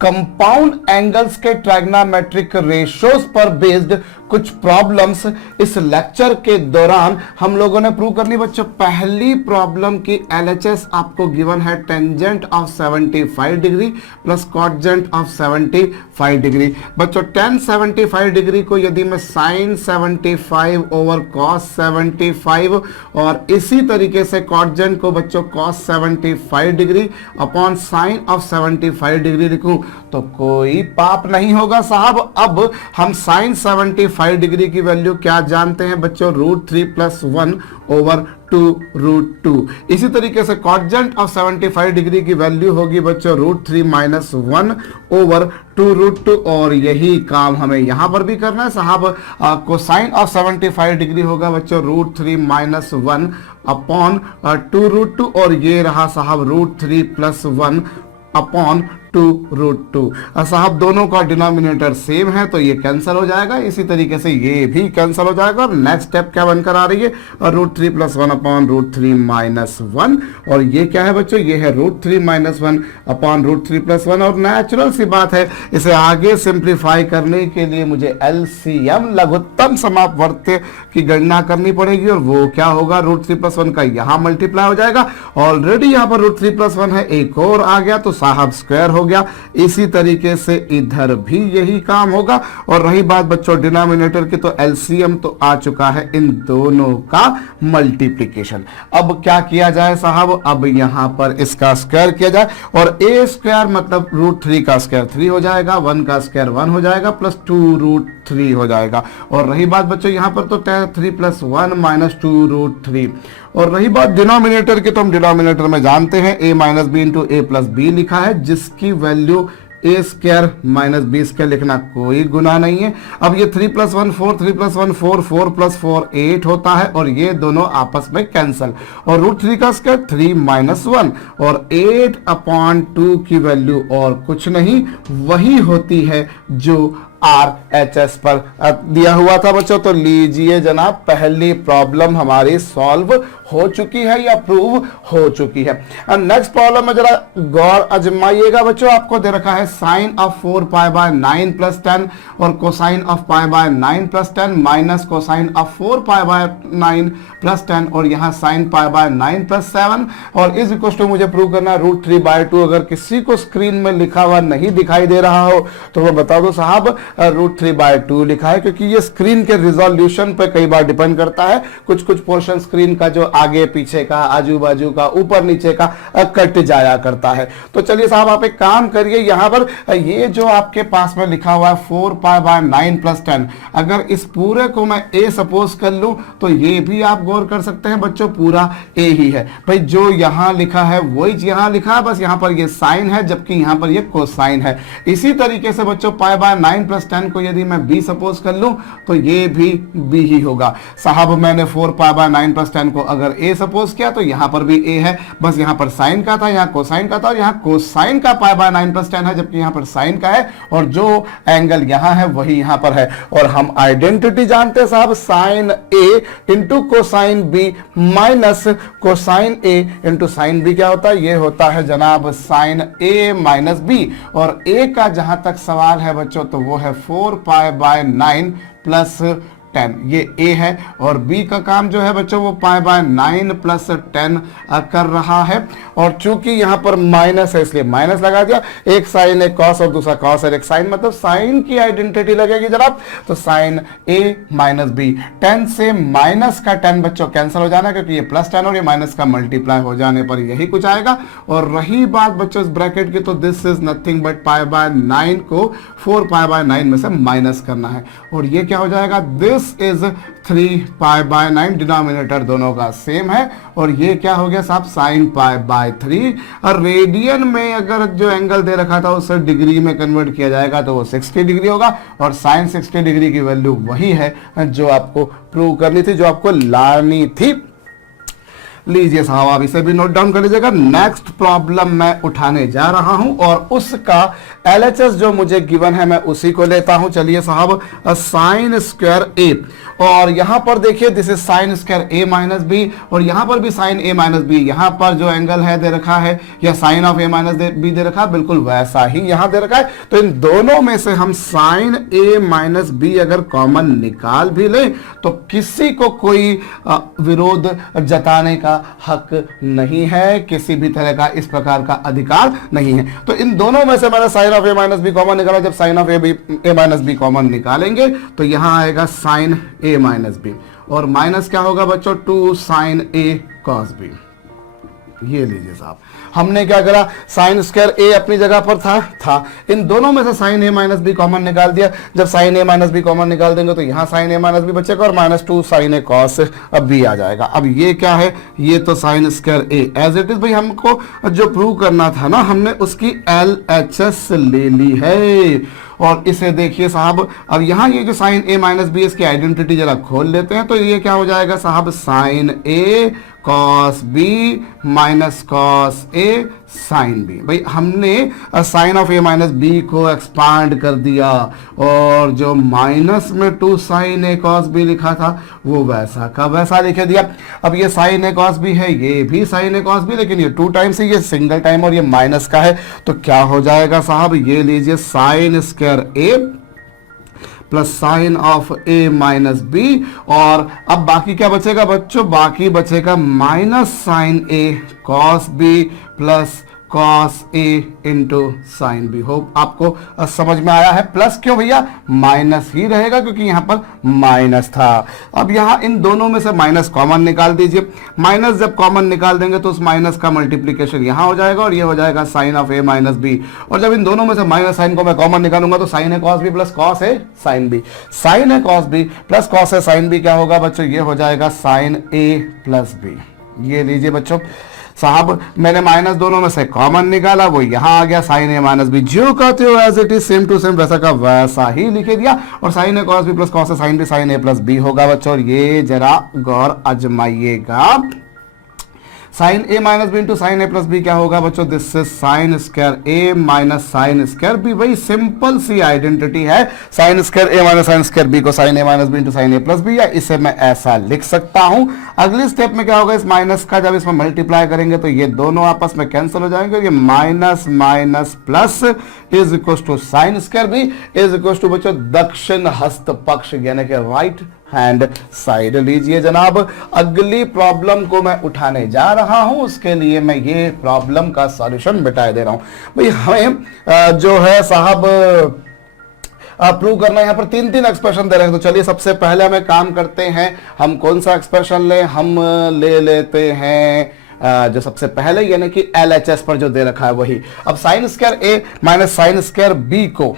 Compound angles के trigonometric ratios पर based कुछ प्रॉब्लम्स इस लेक्चर के दौरान हम लोगों ने प्रूव करनी। बच्चों पहली प्रॉब्लम की LHS आपको गिवन है tangent of 75 degree plus cotangent of 75 degree. बच्चों tan 75 डिग्री को यदि मैं sin 75 ओवर cos 75 और इसी तरीके से कॉटजेंट को बच्चों cos 75 degree upon sin of 75 degree लिखूं तो कोई पाप नहीं होगा साहब। अब हम sin 75 डिग्री की वैल्यू क्या जानते हैं बच्चों, √3 + 1 ओवर 2√2। इसी तरीके से कॉटजेंट ऑफ 75 डिग्री की वैल्यू होगी बच्चों √3 - 1 ओवर 2√2 और यही काम हमें यहां पर भी करना है साहब। कोसाइन ऑफ 75 डिग्री होगा बच्चों √3 - 1 अपॉन 2√2 और ये रहा साहब √3 + 1 अपॉन 2√2। साहब दोनों का डिनोमिनेटर सेम है तो ये कैंसिल हो जाएगा, इसी तरीके से ये भी कैंसिल हो जाएगा। और नेक्स्ट स्टेप क्या बनकर आ रही है, √3 + 1 अपॉन √3 - 1 और ये क्या है बच्चों, ये है √3 - 1 अपॉन √3 + 1 और नेचुरल सी बात है इसे आगे सिंप्लीफाई करने के लिए मुझे LCM लघुत्तम समापवर्त्य की गणना करनी पड़ेगी और वो क्या होगा, √3 + 1 का यहां मल्टीप्लाई हो जाएगा। ऑलरेडी यहां पर √3 + 1 है, एक और आ गया तो साहब स्क्वायर हो गया। इसी तरीके से इधर भी यही काम होगा। और रही बात बच्चों डिनोमिनेटर की तो एलसीएम तो आ चुका है इन दोनों का मल्टीप्लिकेशन। अब क्या किया जाए साहब, अब यहां पर इसका स्क्वायर किया जाए और a स्क्वायर मतलब √3 का स्क्वायर 3 हो जाएगा, 1 का स्क्वायर 1 हो जाएगा प्लस 2√3 हो जाएगा। और रही बात बच्चों यहां पर तो 3 + 1 - 2√3। और रही बात डिनोमिनेटर की तो हम डिनोमिनेटर में जानते हैं a - b × a + b लिखा है जिसकी value a square - b square लिखना कोई गुनाह नहीं है। अब ये 3 + 1 4, 3 + 1 4, 4 + 4 8 होता है और ये दोनों आपस में कैंसिल और √3 का स्क्वायर 3 - 1 और 8/2 की वैल्यू और कुछ नहीं वही होती है जो RHS पर दिया हुआ था बच्चों। तो लीजिए जनाब पहली प्रॉब्लम हमारी सॉल्व हो चुकी है या प्रूव हो चुकी है। नेक्स्ट प्रॉब्लम में जरा गौर आजमाइएगा बच्चों, आपको दे रखा है साइन ऑफ 4π/9 + 10 और cosine of π/9 + 10 minus cosine of 4π/9 + 10 और यहाँ साइन π/9 + 7 और इस इक्वल टू मुझे प्रूव करना है √3/2। अगर किसी को स्क्रीन में लिखा हुआ नहीं दिखाई दे रहा हो तो वो बता दो साहब √3/2 लिखा है, क्योंकि ये स्क्रीन के रिजोल्यूशन पे कई बार डिपेंड करता है। कुछ कुछ पोर्शन स्क्रीन का जो आगे पीछे का आजू बाजू का ऊपर नीचे का कट जाया करता है। तो चलिए साहब आप एक काम करिए, यहां पर ये जो आपके पास में लिखा हुआ है 4π/9 + 10, अगर इस पूरे को मैं a सपोज कर लूं तो ये भी आप गौर कर सकते हैं बच्चों पूरा a ही है। भाई जो यहां लिखा है वही यहां लिखा है, बस यहां पर ये साइन है जबकि यहां पर ये कोसाइन है। इसी तरीके से बच्चों π/9 + 10 को यदि मैं b सपोज कर लूं तो ये भी b ही होगा। साहब मैंने 4π/9 + 10 को अगर a सपोज किया तो यहां पर भी a है, बस यहां पर साइन का था यहां कोसाइन का था और यहां कोसाइन का π/9 + 10 है जबकि यहां पर साइन का है और जो एंगल यहां है वही यहां पर है। और हम आइडेंटिटी जानते हैं साहब, sine a into cosine b minus cosine a into sine b क्या होता है, ये होता है जनाब साइन a - b और a का जहां तक सवाल है बच्चों तो वो है 4π/9 + 10, ये a है और b का काम जो है बच्चों वो π/9 + 10 कर रहा है। और चूंकि यहां पर माइनस है इसलिए माइनस लगा दिया, एक साइन एक कॉस और दूसरा कॉस और एक साइन, मतलब साइन की आइडेंटिटी लगेगी जनाब। तो साइन a - b 10 से माइनस का 10 बच्चों कैंसिल हो जाना क्योंकि ये +10 और ये माइनस का मल्टीप्लाई हो जाने पर यही कुछ आएगा। और रही बात बच्चों इस ब्रैकेट की तो दिस इज नथिंग बट π/9 को 4π/9 में से माइनस करना है और ये क्या हो जाएगा, दिस इज 3π/9, डिनोमिनेटर दोनों का सेम है और ये क्या हो गया साहब साइन π/3। और रेडियन में अगर जो एंगल दे रखा था उसे डिग्री में कन्वर्ट किया जाएगा तो वो 60 डिग्री होगा और साइन 60 डिग्री की वैल्यू वही है जो आपको प्रूव करनी थी, जो आपको लानी थी। लीजिए साहब, आप इसे भी नोट डाउन कर लीजिएगा। नेक्स्ट प्रॉब्लम मैं उठाने जा रहा हूं और उसका LHS जो मुझे गिवन है मैं उसी को लेता हूं। चलिए साहब, साइन स्क्वायर ए, और यहां पर देखिए this is sine square A minus B, और यहां पर भी साइन ए माइनस बी। यहां पर जो एंगल है दे रखा है या sine of A minus B दे रखा है, बिल्कुल वैसा ही यहां दे रखा है। तो इन दोनों में से हम साइन ए माइनस बी अगर कॉमन निकाल भी लें तो किसी को कोई विरोध जताने का हक नहीं है, किसी भी तरह का इस प्रकार का अधिकार नहीं है। तो इन दोनों में से मैंने sine of A minus B common निकाला। जब sine of A minus B common निकालेंगे तो यहां आएगा साइन ए माइनस बी, और माइनस क्या होगा बच्चों, 2 साइन ए कॉस बी। ये लीजिए साहब, हमने क्या करा, साइन स्क्वायर ए अपनी जगह पर था, इन दोनों में से sign A minus B common निकाल दिया। जब sign A minus B common निकाल देंगे तो यहां साइन ए माइनस बी बचेगा और -2 साइन ए कॉस बी आ जाएगा। अब ये क्या है, ये तो sine square A as it is. भाई हमको जो प्रूव करना था ना, हमने उसकी LHS ले ली है। और इसे देखिए साहब, अब यहां ये जो साइन ए माइनस बी, इसकी आइडेंटिटी जरा खोल लेते हैं तो ये क्या हो जाएगा साहब, sine A cos B minus cos A sine B. भाई हमने sine of A minus B को एक्सपांड कर दिया, और जो माइनस में 2 साइन ए कॉस बी लिखा था वो वैसा का वैसा लिख दिया। अब ये साइन ए कॉस बी है, ये भी साइन ए कॉस बी, लेकिन ये 2 टाइम्स है, ये सिंगल टाइम और ये माइनस का है। तो क्या हो जाएगा साहब, ये लीजिए sine square A plus sine of A minus B, और अब बाकी क्या बचेगा बच्चों, बाकी बचेगा minus sine A cos B plus cos A into sine B. Hope आपको समझ में आया है। प्लस क्यों भैया, माइनस ही रहेगा क्योंकि यहां पर माइनस था। अब यहां इन दोनों में से माइनस कॉमन निकाल दीजिए। माइनस जब कॉमन निकाल देंगे तो उस माइनस का मल्टीप्लीकेशन यहां हो जाएगा और ये हो जाएगा sine of A minus B. और जब इन दोनों में से माइनस साइन को मैं कॉमन निकालूंगा तो sign A cos B plus cos A sine B. Sine A cos B plus cos A sine B क्या होगा बच्चों, ये हो जाएगा साइन ए प्लस बी। ये लीजिए बच्चों साहब, मैंने माइनस दोनों में से कॉमन निकाला, वो यहां आ गया साइन ए माइनस बी। जो कहते हो as it is same to same वैसा का वैसा ही लिख दिया, और sine A cos B plus cos A sine B sine A plus B होगा बच्चों। और ये जरा गौर आजमाइएगा, sine A minus B into sine A plus B क्या होगा बच्चों, this is sine square A minus sine square B. भाई सिंपल सी आइडेंटिटी है, sine square A minus sine square B को sign A minus B into sine A plus B, या इसे मैं ऐसा लिख सकता हूं। अगले स्टेप में क्या होगा, इस माइनस का जब इसमें मल्टीप्लाई करेंगे तो ये दोनों आपस में कैंसिल हो जाएंगे, ये minus minus plus is equal to sine square B is equal to बच्चों दक्षिण हस्त पक्ष यानी कि राइट हैंड साइड। लीजिए जनाब, अगली प्रॉब्लम को मैं उठाने जा रहा हूं, उसके लिए मैं ये प्रॉब्लम का सॉल्यूशन बिता दे रहा हूं। भाई हमें जो है साहब प्रूव करना है, यहाँ पर 3 एक्सप्रेशन दे रहे हैं। तो चलिए सबसे पहले हमें काम करते हैं, हम कौन सा एक्सप्रेशन लें, हम ले लेते हैं जो सबसे पहले यानी कि LHS पर जो दे रखा है वही। अब sign square A minus sine square B को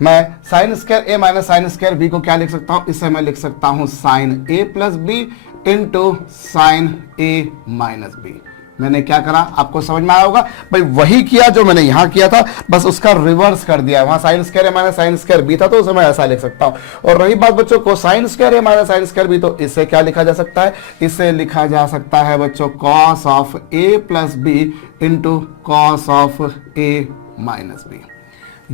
मैं sign square A minus sine square B को क्या लिख सकता हूं, इसे मैं लिख सकता हूं sign A plus B into sine A minus B. मैंने क्या करा आपको समझ में आया होगा, भाई वही किया जो मैंने यहां किया था, बस उसका रिवर्स कर दिया। वहां sign square A minus sine square B था तो उसे मैं ऐसा लिख सकता हूं। और रही बात बच्चों को sign square A minus sine square B, तो इसे क्या लिखा जा सकता है, इसे लिखा जा सकता है बच्चों cos of A plus B into cos of A minus B.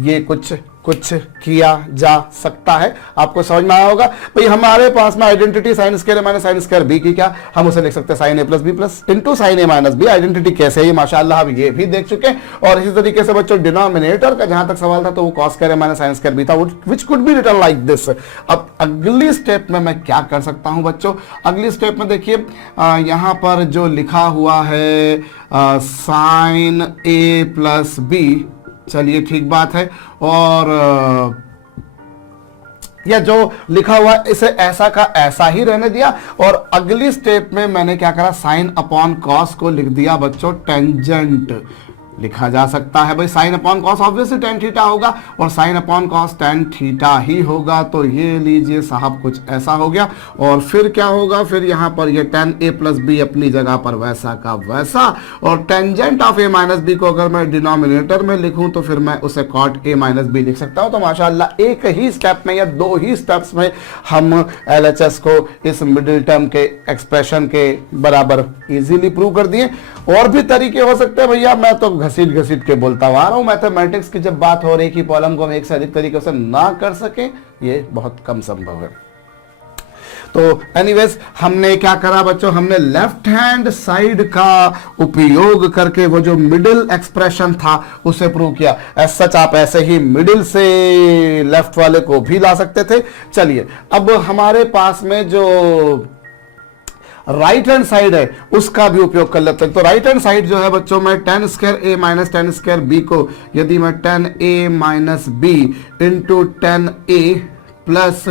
ये कुछ किया जा सकता है, आपको समझ में आया होगा। भाई हमारे पास में identity sine square A minus sine square B की, क्या हम उसे लिख सकते हैं sine A plus B plus into sine A minus B. Identity कैसे है माशाल्लाह हम ये भी देख चुके हैं। और इसी तरीके से बच्चों डिनोमिनेटर का जहां तक सवाल था तो वो cos square A minus sine square B था, which could be written like this. अब अगली स्टेप में मैं क्या कर सकता हूं बच्चों, अगली स्टेप में देखिए यहां पर जो लिखा हुआ है साइन ए प्लस बी, चलिए ठीक बात है, और या जो लिखा हुआ इसे ऐसा का ऐसा ही रहने दिया। और अगली स्टेप में मैंने क्या करा, साइन अपॉन कॉस को लिख दिया बच्चों टेंजेंट। लिखा जा सकता है भाई sine upon cos obviously tan theta होगा और sine upon cos tan theta ही होगा। तो ये लीजिए साहब कुछ ऐसा हो गया। और फिर क्या होगा, फिर यहाँ पर ये टेन ए प्लस बी अपनी जगह पर वैसा का वैसा, और tangent of A minus B को अगर मैं डिनोमिनेटर में लिखूं तो फिर मैं उसे कॉट ए माइनस बी लिख सकता हूं। तो माशाल्लाह एक ही स्टेप में या दो ही स्टेप्स में हम एलएचएस को इस मिडिल टर्म के एक्सप्रेशन के बराबर इजीली प्रूव कर दिए। और भी तरीके हो सकते हैं भैया, मैं तो घसीट घसीट के बोलता हुआ आ रहा हूं। मैथमेटिक्स की जब बात हो रही कि कॉलम को हम एक से अधिक तरीके से ना कर सके, ये बहुत कम संभव है। तो एनीवेज हमने क्या करा बच्चों, हमने लेफ्ट हैंड साइड का उपयोग करके वो जो मिडिल एक्सप्रेशन था उसे प्रूव किया। एज सच आप ऐसे ही मिडिल से लेफ्ट वाले को भी ला सकते थे। चलिए अब हमारे पास में जो राइट हैंड साइड है उसका भी उपयोग कर लेते हैं। तो राइट हैंड साइड जो है बच्चों में ten square A minus ten square B को यदि मैं ten A minus B into tan A plus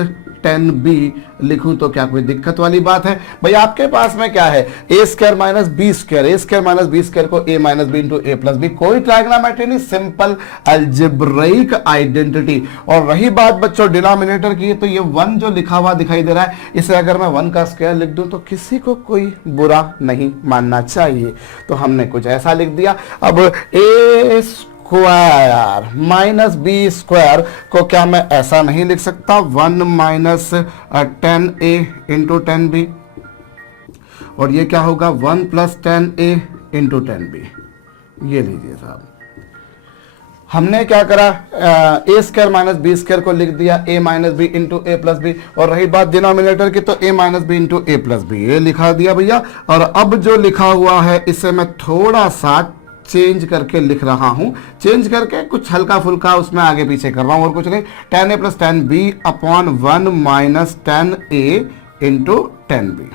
tan B लिखूं तो क्या कोई दिक्कत वाली बात है? भाई आपके पास में क्या है, ए स्क्वायर माइनस बी स्क्वायर, ए स्क्वायर माइनस बी स्क्वायर को ए माइनस बी इंटू ए प्लस बी, कोई ट्रायगोनोमेट्री नहीं, सिंपल अलजेब्रिक आइडेंटिटी। और रही बात बच्चों डिनोमिनेटर की, तो ये वन जो लिखा हुआ दिखाई दे रहा है, इसे अगर मैं वन का स्क्वायर लिख दूं तो किसी को कोई बुरा नहीं मानना चाहिए। तो हमने कुछ ऐसा लिख दिया। अब ए स्क्वायर माइनस बी स्क्वायर को क्या मैं ऐसा नहीं लिख सकता, one minus tan A into tan B, और ये क्या होगा one plus ten A into tan B. ये लीजिए साहब, हमने क्या करा, ए स्क्वायर माइनस बी स्क्वायर को लिख दिया ए माइनस बी इंटू ए प्लस बी, और रही बात डिनोमिनेटर की तो ए माइनस बी इंटू ए प्लस बी, ये लिखा दिया भैया। और अब जो लिखा हुआ है इसे मैं थोड़ा सा चेंज करके लिख रहा हूं, चेंज करके कुछ हल्का फुल्का उसमें आगे पीछे कर रहा हूं और कुछ नहीं। Tan A plus tan B upon one minus tan A into tan B,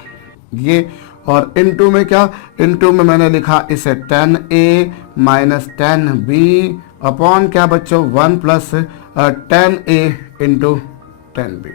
ये। और इनटू में क्या, इनटू में मैंने लिखा इसे ten A minus tan B upon क्या बच्चों, one plus ten A into tan B.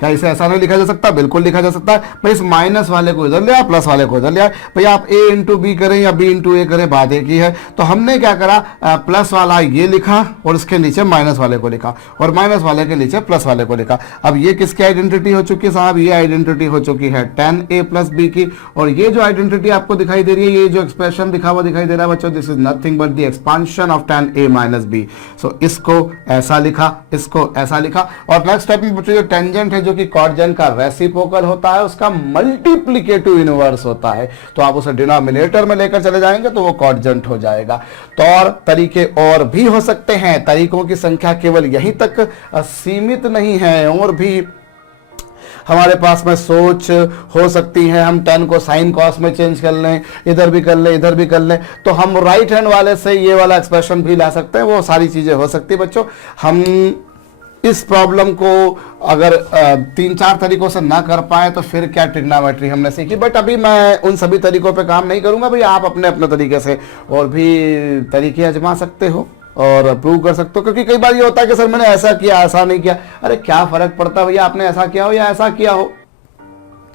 क्या इसे ऐसा नहीं लिखा जा सकता? बिल्कुल लिखा जा सकता है भाई। इस माइनस वाले को इधर ले आए, प्लस वाले को इधर ले आए। भाई आप a इंटू बी करें या b इंटू ए करें, बात एक ही है। तो हमने क्या करा, प्लस वाला ये लिखा और इसके नीचे माइनस वाले को लिखा, और माइनस वाले के नीचे प्लस वाले को लिखा। अब ये किसकी आइडेंटिटी हो चुकी है साहब? ये आइडेंटिटी हो चुकी है टेन ए प्लस बी की। और ये जो आइडेंटिटी आपको दिखाई दे रही है, ये जो एक्सप्रेशन दिखा हुआ दिखाई दे रहा है बच्चों, this is nothing but the expansion of tan A minus B. So इसको ऐसा लिखा, इसको ऐसा लिखा। और नेक्स्ट स्टेप में बच्चों जो टेंजेंट है जो कि कॉर्डजेंट का रेसिप्रोकल होता है, उसका मल्टीप्लिकेटिव इनवर्स होता है। तो आप उसे डिनोमिनेटर में लेकर चले जाएंगे तो वो कॉर्डजेंट हो जाएगा। तो और तरीके और भी हो सकते हैं, तरीकों की संख्या केवल यहीं तक सीमित नहीं है, और भी हमारे पास में सोच हो सकती है। हम टेन को साइन कॉस में चेंज कर लें, इधर भी कर लें, इधर भी कर लें, तो हम राइट हैंड वाले से ये वाला एक्सप्रेशन भी ला सकते हैं। वो सारी चीजें हो सकती है बच्चों। हम इस प्रॉब्लम को अगर तीन चार तरीकों से ना कर पाए तो फिर क्या ट्रिग्नोमेट्री हमने सीखी। बट अभी मैं उन सभी तरीकों पे काम नहीं करूंगा भाई, आप अपने अपने तरीके से और भी तरीके आजमा सकते हो और प्रूव कर सकते हो। क्योंकि कई बार ये होता है कि सर मैंने ऐसा किया, ऐसा नहीं किया। अरे क्या फर्क पड़ता है भैया, आपने ऐसा किया हो या ऐसा किया हो,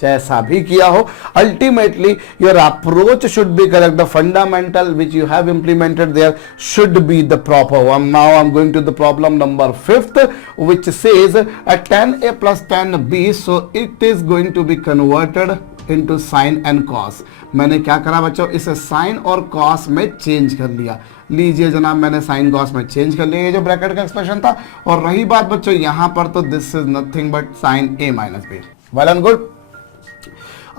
जैसा भी किया हो, ultimately your approach should be correct. The fundamental which you have implemented there should be the proper one. Now I am going to the problem number 5th which says a 10a plus 10b, so it is going to be converted into sin and cos। मैंने क्या करा बच्चों, इसे sign और cos में change कर लिया। लीजिए जनाब, मैंने साइन कॉस में चेंज कर लिया, ये जो ब्रैकेट का एक्सप्रेशन था। और रही बात बच्चों यहां पर, तो this is nothing but sine a minus B. Well and good.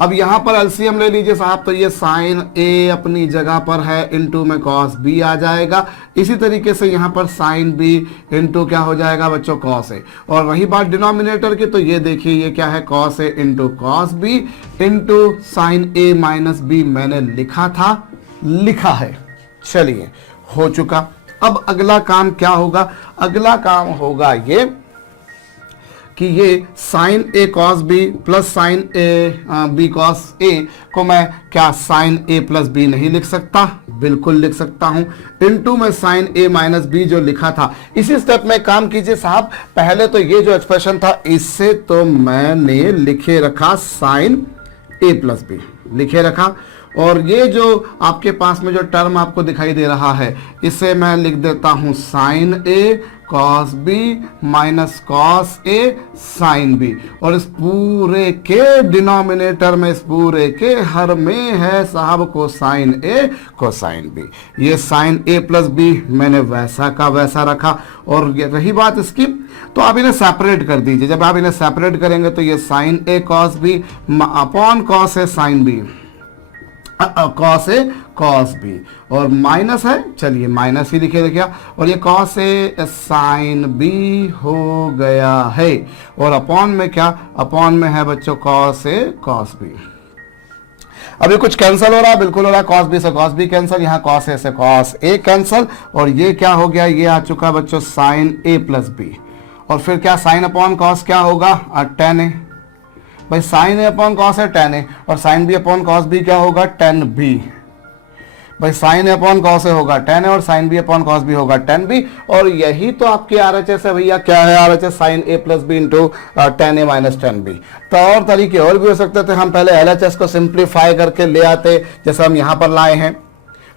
अब यहां पर एलसीएम ले लीजिए साहब, तो ये साइन ए अपनी जगह पर है, इनटू में कॉस बी आ जाएगा। इसी तरीके से यहां पर साइन बी इनटू क्या हो जाएगा बच्चों, कॉस ए। और रही बात डिनोमिनेटर की, तो ये देखिए ये क्या है, cos A into cos B into sine A minus B मैंने लिखा था, लिखा है। चलिए हो चुका। अब अगला काम क्या होगा, अगला काम होगा ये कि ये sine A cos B plus sine A B cos A को मैं क्या साइन ए प्लस बी नहीं लिख सकता? बिल्कुल लिख सकता हूं। इनटू में साइन ए माइनस बी जो लिखा था। इसी स्टेप में काम कीजिए साहब, पहले तो ये जो एक्सप्रेशन था इससे तो मैंने लिखे रखा साइन ए प्लस बी, लिखे रखा। और ये जो आपके पास में जो टर्म आपको दिखाई दे रहा है इसे मैं लिख देता हूं sign A cos B minus cos A sine B, और इस पूरे के डिनोमिनेटर में, इस पूरे के हर में है साहब कोसाइन ए कोसाइन बी। ये साइन ए प्लस बी मैंने वैसा का वैसा रखा। और ये रही बात इसकी, तो आप इन्हें सेपरेट कर दीजिए। जब आप इन्हें सेपरेट करेंगे तो ये sine A cos B upon cos A sine B, cos A cos B, और माइनस है, चलिए माइनस ही लिखे देखिए, और ये कॉस ए साइन बी हो गया है। और अपॉन में क्या, अपॉन में है बच्चों कॉस ए कॉस बी। अभी कुछ कैंसिल हो रहा है, बिल्कुल हो रहा है, कॉस बी से कॉस बी कैंसिल, यहाँ कॉस ए से कॉस ए कैंसिल, और ये क्या हो गया, ये आ चुका है बच्चों साइन ए प्लस बी। और फिर क्या, साइन अपॉन कॉस क्या होगा, टेन ए। भाई साइन ए अपॉन कॉस है टेन ए, और sine B upon cos B क्या होगा, टेन बी। भाई sine A upon cos A होगा टेन ए, और sine B upon cos B होगा टेन बी। और यही तो आपकी आरएचएस है भैया। क्या है RHS, sine A plus B into tan A minus tan B. तो और तरीके और भी हो सकते थे, हम पहले एलएचएस को सिंप्लीफाई करके ले आते, जैसे हम यहां पर लाए हैं,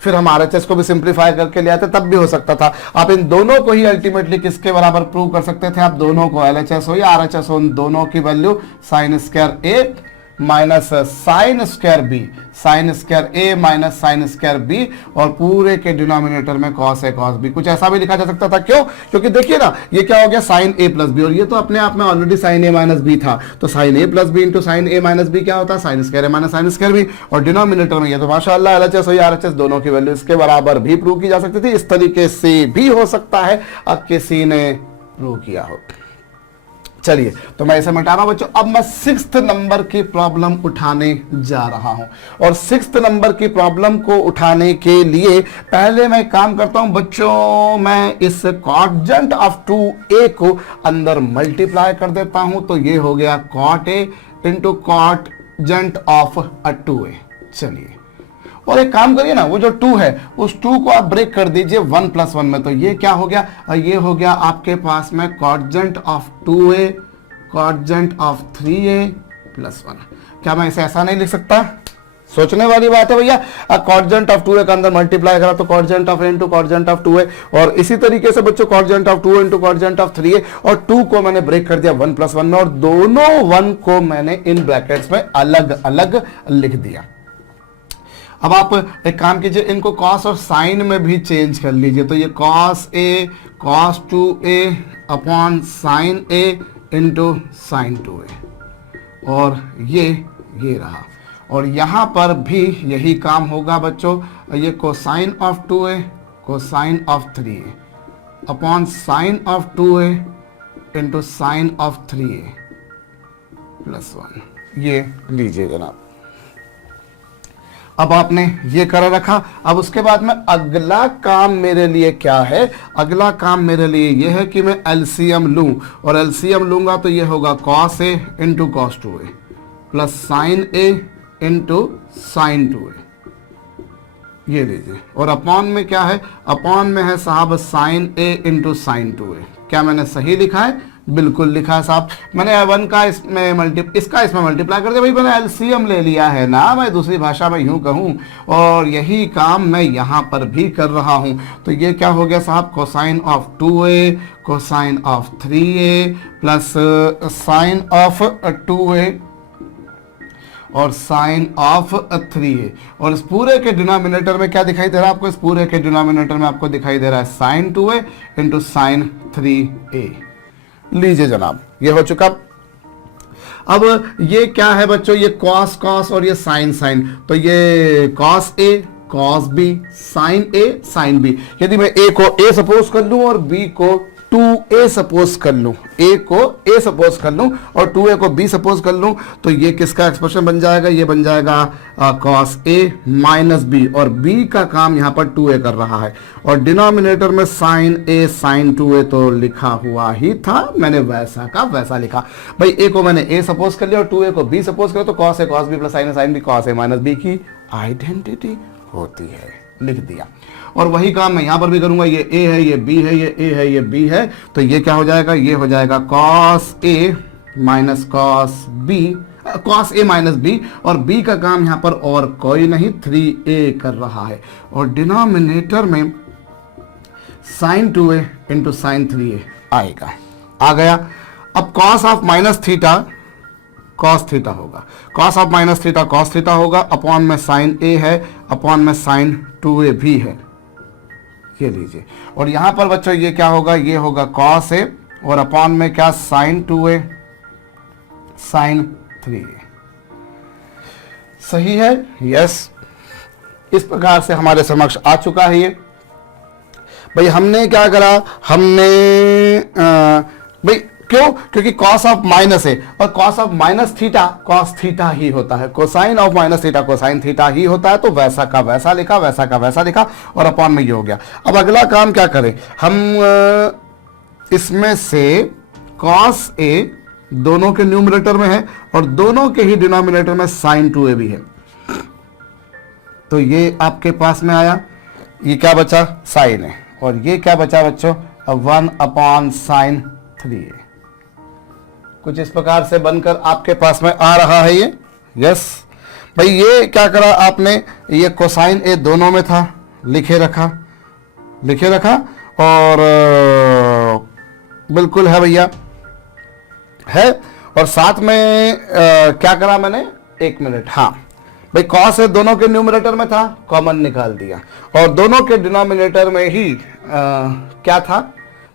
फिर हम आरएचएस को भी सिंप्लीफाई करके ले आते, तब भी हो सकता था। आप इन दोनों को ही अल्टीमेटली किसके बराबर प्रूव कर सकते थे, आप दोनों को, एलएचएस हो या आरएचएस हो, उन दोनों की value sine square A minus sine square B, sine square A minus sine square B, और पूरे के डिनोमिनेटर में कॉस ए कॉस बी। कुछ ऐसा भी लिखा जा सकता था, क्यों, क्योंकि देखिए ना, ये क्या हो गया साइन ए प्लस बी, और ये तो अपने आप में already sign A minus B था, तो sign A plus B into sine A minus B क्या होता है, sine square A minus sine square B. और डिनोमिनेटर में ये तो माशाअल्लाह एलएचएस हो या आरएचएस दोनों की वैल्यू इसके बराबर भी प्रूव की जा सकती थी। इस तरीके से भी हो सकता है, अब किसी ने प्रूव किया हो। चलिए, तो मैं इसे मिटा रहा हूं बच्चों। अब मैं 6th नंबर की प्रॉब्लम उठाने जा रहा हूं, और 6th नंबर की प्रॉब्लम को उठाने के लिए पहले मैं काम करता हूं बच्चों, मैं इस कॉटजेंट ऑफ 2a को अंदर मल्टीप्लाई कर देता हूं, तो ये हो गया cot A into cotangent of 2a। चलिए, और एक काम करिए ना, वो जो 2 है उस 2 को आप ब्रेक कर दीजिए 1 प्लस 1 में, तो ये क्या हो गया, ये हो गया आपके पास में cotangent of 2a cotangent of 3a plus 1। क्या मैं इसे ऐसा नहीं लिख सकता, सोचने वाली बात है भैया। कॉटजेंट ऑफ 2a का अंदर मल्टीप्लाई करा तो cotangent of a into cotangent of 2a, और इसी तरीके से बच्चों cotangent of 2a into cotangent of 3a, और 2 को मैंने ब्रेक कर दिया 1 प्लस 1 में, और दोनों 1 को मैंने इन ब्रैकेट्स में अलग अलग लिख दिया। अब आप एक काम कीजिए, इनको कॉस और साइन में भी चेंज कर लीजिए, तो ये cos A cos 2a upon sine A into sine 2a, और ये रहा। और यहाँ पर भी यही काम होगा बच्चों, ये cosine of 2a cosine of 3a upon sine of 2a into sine of 3a plus 1। ये लीजिए जनाब। अब आपने ये कर रखा। अब उसके बाद में अगला काम मेरे लिए क्या है, अगला काम मेरे लिए ये है कि मैं एलसीएम लूं, और एलसीएम लूंगा तो ये होगा cos A into cos 2a plus sine A into sine 2a। ये लीजिए, और अपॉन में क्या है, अपॉन में है साहब sine A into sine 2a। क्या मैंने सही लिखा है, बिल्कुल लिखा है साहब। मैंने 1 का इसमें इसका इसमें मल्टीप्लाई कर दिया, भाई मैंने एलसीएम ले लिया है ना, मैं दूसरी भाषा में यूं कहूं, और यही काम मैं यहां पर भी कर रहा हूं। तो ये क्या हो गया साहब, cosine of 2a cosine of 3a plus sine of 2a और साइन ऑफ 3a, और इस पूरे के डिनोमिनेटर में क्या दिखाई दे रहा है आपको, इस पूरे के डिनोमिनेटर में आपको दिखाई दे रहा है sine 2a into sine 3a। लीजिए जनाब, ये हो चुका। अब ये क्या है बच्चों, ये कॉस कॉस और ये साइन साइन, तो ये cos A cos B sine A sine B. यदि मैं ए को ए सपोज कर लूं और बी को 2a सपोज कर लूं, a को a सपोज कर लूं और 2a को b सपोज कर लूं, तो ये किसका एक्सप्रेशन बन जाएगा, ये बन जाएगा cos a माइनस बी, और b का काम यहाँ पर 2a कर रहा है, और डिनोमिनेटर में sin a sin 2a तो लिखा हुआ ही था, मैंने वैसा का वैसा लिखा। भाई a को मैंने a सपोज कर लिया और 2a को b सपोज कर, तो cos a cos b plus sin a sin b cos a minus b की आइडेंटिटी होती है, लिख दिया। और वही काम मैं यहां पर भी करूंगा, ये a है ये b है ये a है ये b है, तो ये क्या हो जाएगा, ये हो जाएगा cos a minus cos b cos A minus B, और बी का काम यहाँ पर और कोई नहीं 3a कर रहा है, और डिनोमिनेटर में sine 2a into sine 3a आएगा। आ गया। अब cos of minus theta cos theta होगा, cos of minus theta cos theta होगा, अपॉन में साइन a है, अपॉन में साइन 2a भी है, ये लीजिए। और यहां पर बच्चों ये क्या होगा, ये होगा कॉस a, और अपॉन में क्या साइन 2a साइन 3a। सही है, यस। इस प्रकार से हमारे समक्ष आ चुका है ये। भाई हमने क्या करा, हमने भाई क्यों, क्योंकि कॉस ऑफ माइनस है, और cos of minus theta cos theta ही होता है, cosine of minus theta cosine theta ही होता है, तो वैसा का वैसा लिखा, वैसा का वैसा लिखा, और अपॉन में ये हो गया। अब अगला काम क्या करें हम, इसमें से कॉस ए दोनों के न्यूमरेटर में है और दोनों के ही डिनोमिनेटर में साइन 2a भी है, तो ये आपके पास में आया, ये क्या बचा साइन है, और ये क्या बचा बच्चों 1 अपॉन साइन 3a। कुछ इस प्रकार से बनकर आपके पास में आ रहा है ये, यस। भाई ये क्या करा आपने, ये कोसाइन ए दोनों में था, लिखे रखा और बिल्कुल है भैया, है। और साथ में क्या करा मैंने, एक मिनट, हाँ भाई कॉस है दोनों के न्यूमरेटर में था, कॉमन निकाल दिया, और दोनों के डिनोमिनेटर में ही क्या था,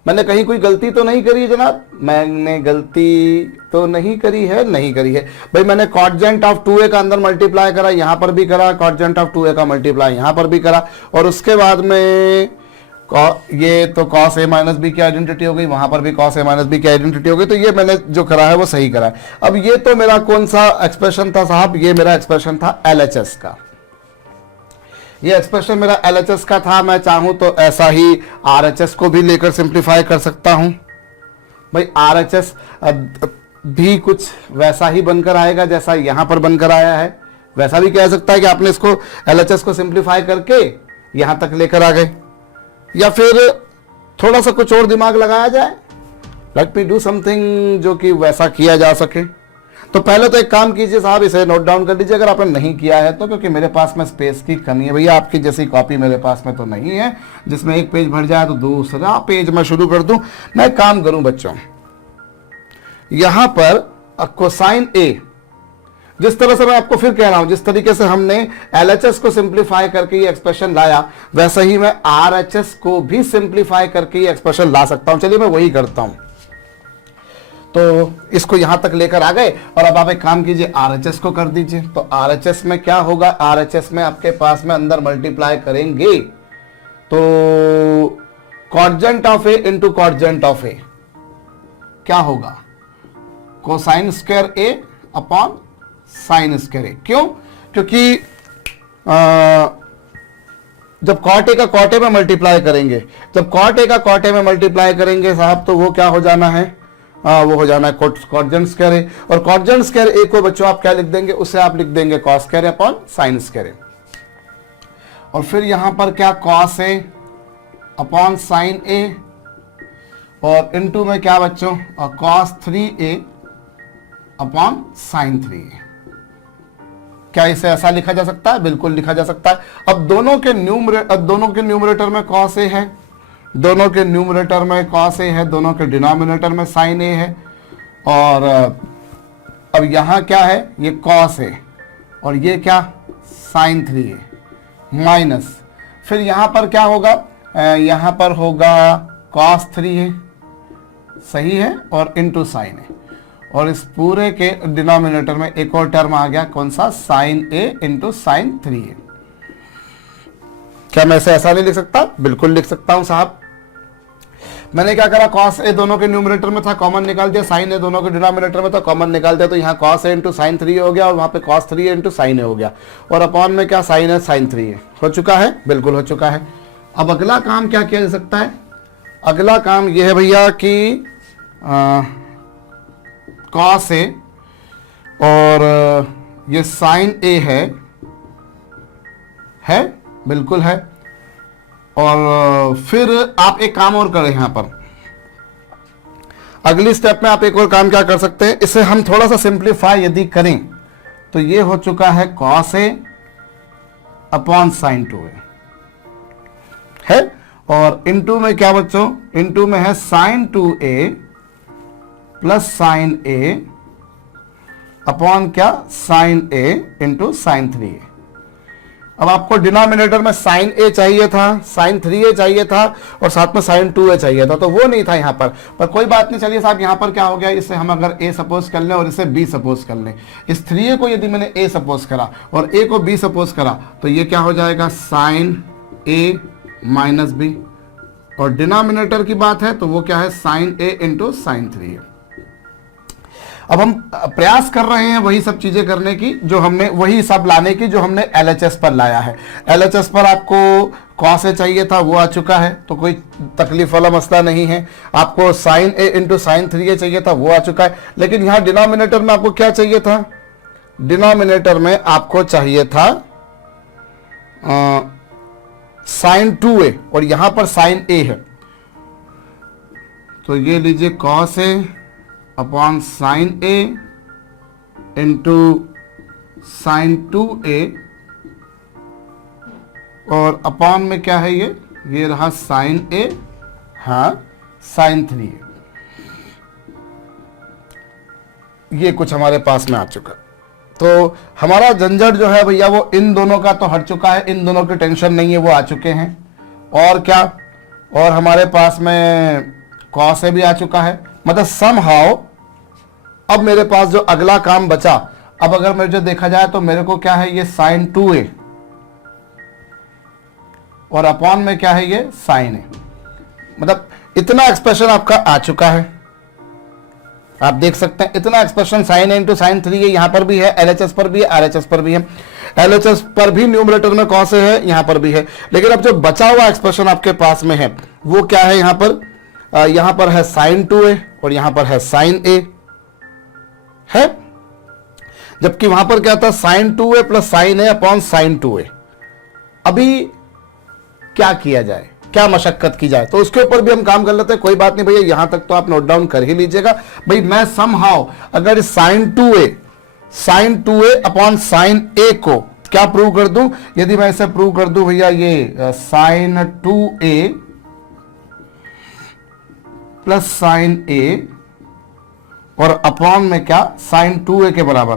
मैंने कहीं कोई गलती तो नहीं करी जनाब, मैंने गलती तो नहीं करी है, नहीं करी है भाई। मैंने कॉटजेंट ऑफ 2a का अंदर मल्टीप्लाई करा, यहां पर भी करा, कॉटजेंट ऑफ 2a का मल्टीप्लाई यहां पर भी करा, और उसके बाद में ये तो कॉस ए माइनस बी की आइडेंटिटी हो गई, वहां पर भी कॉस ए माइनस बी की आइडेंटिटी हो गई, तो ये मैंने जो करा है वो सही करा है। अब ये तो मेरा कौन सा एक्सप्रेशन था साहब, ये मेरा एक्सप्रेशन था LHS का, ये एक्सप्रेशन मेरा LHS का था। मैं चाहूं तो ऐसा ही RHS को भी लेकर सिंप्लीफाई कर सकता हूं। भाई RHS भी कुछ वैसा ही बनकर आएगा जैसा यहां पर बनकर आया है, वैसा भी कह सकता है कि आपने इसको LHS को सिंप्लीफाई करके यहां तक लेकर आ गए, या फिर थोड़ा सा कुछ और दिमाग लगाया जाए, लेट मी डू समथिंग जो कि वैसा किया जा सके। तो पहले तो एक काम कीजिए साहब, इसे नोट डाउन कर लीजिए अगर आपने नहीं किया है तो, क्योंकि मेरे पास में स्पेस की कमी है भैया, आपकी जैसी कॉपी मेरे पास में तो नहीं है जिसमें एक पेज भर जाए तो दूसरा पेज मैं शुरू कर दूं। मैं एक काम करूं बच्चों, यहां पर कोसाइन ए, जिस तरह से मैं आपको फिर कह रहा हूं, जिस तरीके से हमने LHS को सिंप्लीफाई करके ये एक्सप्रेशन लाया, वैसा ही मैं RHS को भी सिंप्लीफाई करके ये एक्सप्रेशन ला सकता हूं। चलिए मैं वही करता हूं। तो इसको यहां तक लेकर आ गए, और अब आप एक काम कीजिए RHS को कर दीजिए। तो RHS में क्या होगा, RHS में आपके पास में अंदर मल्टीप्लाई करेंगे तो cotangent of A into cotangent of ए क्या होगा, कोसाइन स्क्वायर ए अपॉन साइन स्क्वायर ए। क्यों, क्योंकि जब कॉट ए का कॉट ए में मल्टीप्लाई करेंगे, जब कॉट ए का कॉट ए में मल्टीप्लाई करेंगे साहब, तो वो क्या हो जाना है, वो हो जाना है कॉटजेंट स्क्वायर ए, और कॉटजेंट स्क्वायर ए को बच्चों आप क्या लिख देंगे, उसे आप लिख देंगे कॉस स्क्वायर ए अपॉन साइन स्क्वायर ए, और फिर यहां पर क्या कॉस ए अपॉन साइन ए, और इनटू में क्या बच्चों cos 3a upon sine 3a। क्या इसे ऐसा लिखा जा सकता है, बिल्कुल लिखा जा सकता है। अब दोनों के न्यूमरेटर में कॉस ए है, दोनों के न्यूमरेटर में कॉस ए है, दोनों के डिनोमिनेटर में साइन ए है, और अब यहां क्या है, ये कॉस ए और ये क्या साइन 3a माइनस, फिर यहां पर क्या होगा, यहां पर होगा कॉस 3a, सही है, और इनटू साइन ए, और इस पूरे के डिनोमिनेटर में एक और टर्म आ गया, कौन सा, sign A into sine 3a। क्या मैं इसे ऐसा नहीं लिख सकता, बिल्कुल लिख सकता हूं साहब। मैंने क्या करा, कॉस ए दोनों के न्यूमरेटर में था, कॉमन निकाल दिया, साइन ए दोनों के डिनोमिनेटर में था, कॉमन निकाल दिया, तो यहाँ cos A into sine 3a हो गया, और वहां पे कॉस 3a इंटू साइन ए हो गया, और अपॉन में क्या साइन है साइन 3a हो चुका है, बिल्कुल हो चुका है। अब अगला काम क्या किया जा सकता है, अगला काम यह है भैया कि कॉस ए और ये साइन ए है बिल्कुल है, और फिर आप एक काम और करें, यहां पर अगली स्टेप में आप एक और काम क्या कर सकते हैं, इसे हम थोड़ा सा सिंप्लीफाई यदि करें तो ये हो चुका है cos A upon sine 2A है, और इनटू में क्या बच्चों, इनटू में है sine 2A plus sine A upon क्या, sine A into sine 3A। अब आपको डिनोमिनेटर में साइन A चाहिए था, साइन 3A चाहिए था और साथ में साइन 2A चाहिए था, तो वो नहीं था यहाँ पर कोई बात नहीं। चलिए साहब यहाँ पर क्या हो गया, इसे हम अगर A सपोज कर लें और इसे B सपोज कर लें, इस 3A को यदि मैंने A सपोज करा और A को B सपोज करा तो ये क्या हो जाएगा, साइन A माइनस B, और डिनोमिनेटर की बात है तो वो क्या है, sine A into sine 3A। अब हम प्रयास कर रहे हैं वही सब चीजें करने की जो हमने, वही सब लाने की जो हमने LHS पर लाया है। LHS पर आपको cos A चाहिए था, वो आ चुका है, तो कोई तकलीफ वाला मसला नहीं है। आपको sign A into sine 3A चाहिए था, वो आ चुका है। लेकिन यहाँ डिनोमिनेटर में आपको क्या चाहिए था, डिनोमिनेटर में आपको चाहिए था साइन 2A और यहां पर साइन A है, तो ये लीजिए cos A upon sign A into sine 2A, और अपॉन में क्या है, ये रहा साइन A, हाँ साइन 3A। ये कुछ हमारे पास में आ चुका, तो हमारा झंझट जो है भैया वो इन दोनों का तो हट चुका है, इन दोनों की टेंशन नहीं है, वो आ चुके हैं। और क्या, और हमारे पास में cos A भी आ चुका है। मतलब समहाउ अब मेरे पास जो अगला काम बचा, अब अगर मेरे जो देखा जाए तो मेरे को क्या है, ये साइन 2A और अपॉन में क्या है, ये साइन A। मतलब इतना एक्सप्रेशन आपका आ चुका है, आप देख सकते हैं इतना expression sine A into sine 3A यहां पर भी है, LHS पर भी है, RHS पर भी है। LHS पर भी न्यूमरेटर में cos A है, यहां पर भी है। लेकिन अब जो बचा हुआ एक्सप्रेशन आपके पास में है वो क्या है, यहां पर है साइन 2A और यहां पर है साइन A है, जबकि वहां पर क्या था, sine 2A plus sine A upon sine 2A। अभी क्या किया जाए, क्या मशक्कत की जाए, तो उसके ऊपर भी हम काम कर लेते हैं। कोई बात नहीं भैया, यहां तक तो आप नोट डाउन कर ही लीजिएगा। भाई मैं समहाउ अगर sign 2A upon sine A को क्या प्रूव कर दूं, यदि मैं इसे प्रूव कर दूं भैया, ये sine 2A plus sine A और अपॉन में क्या, साइन 2A के बराबर,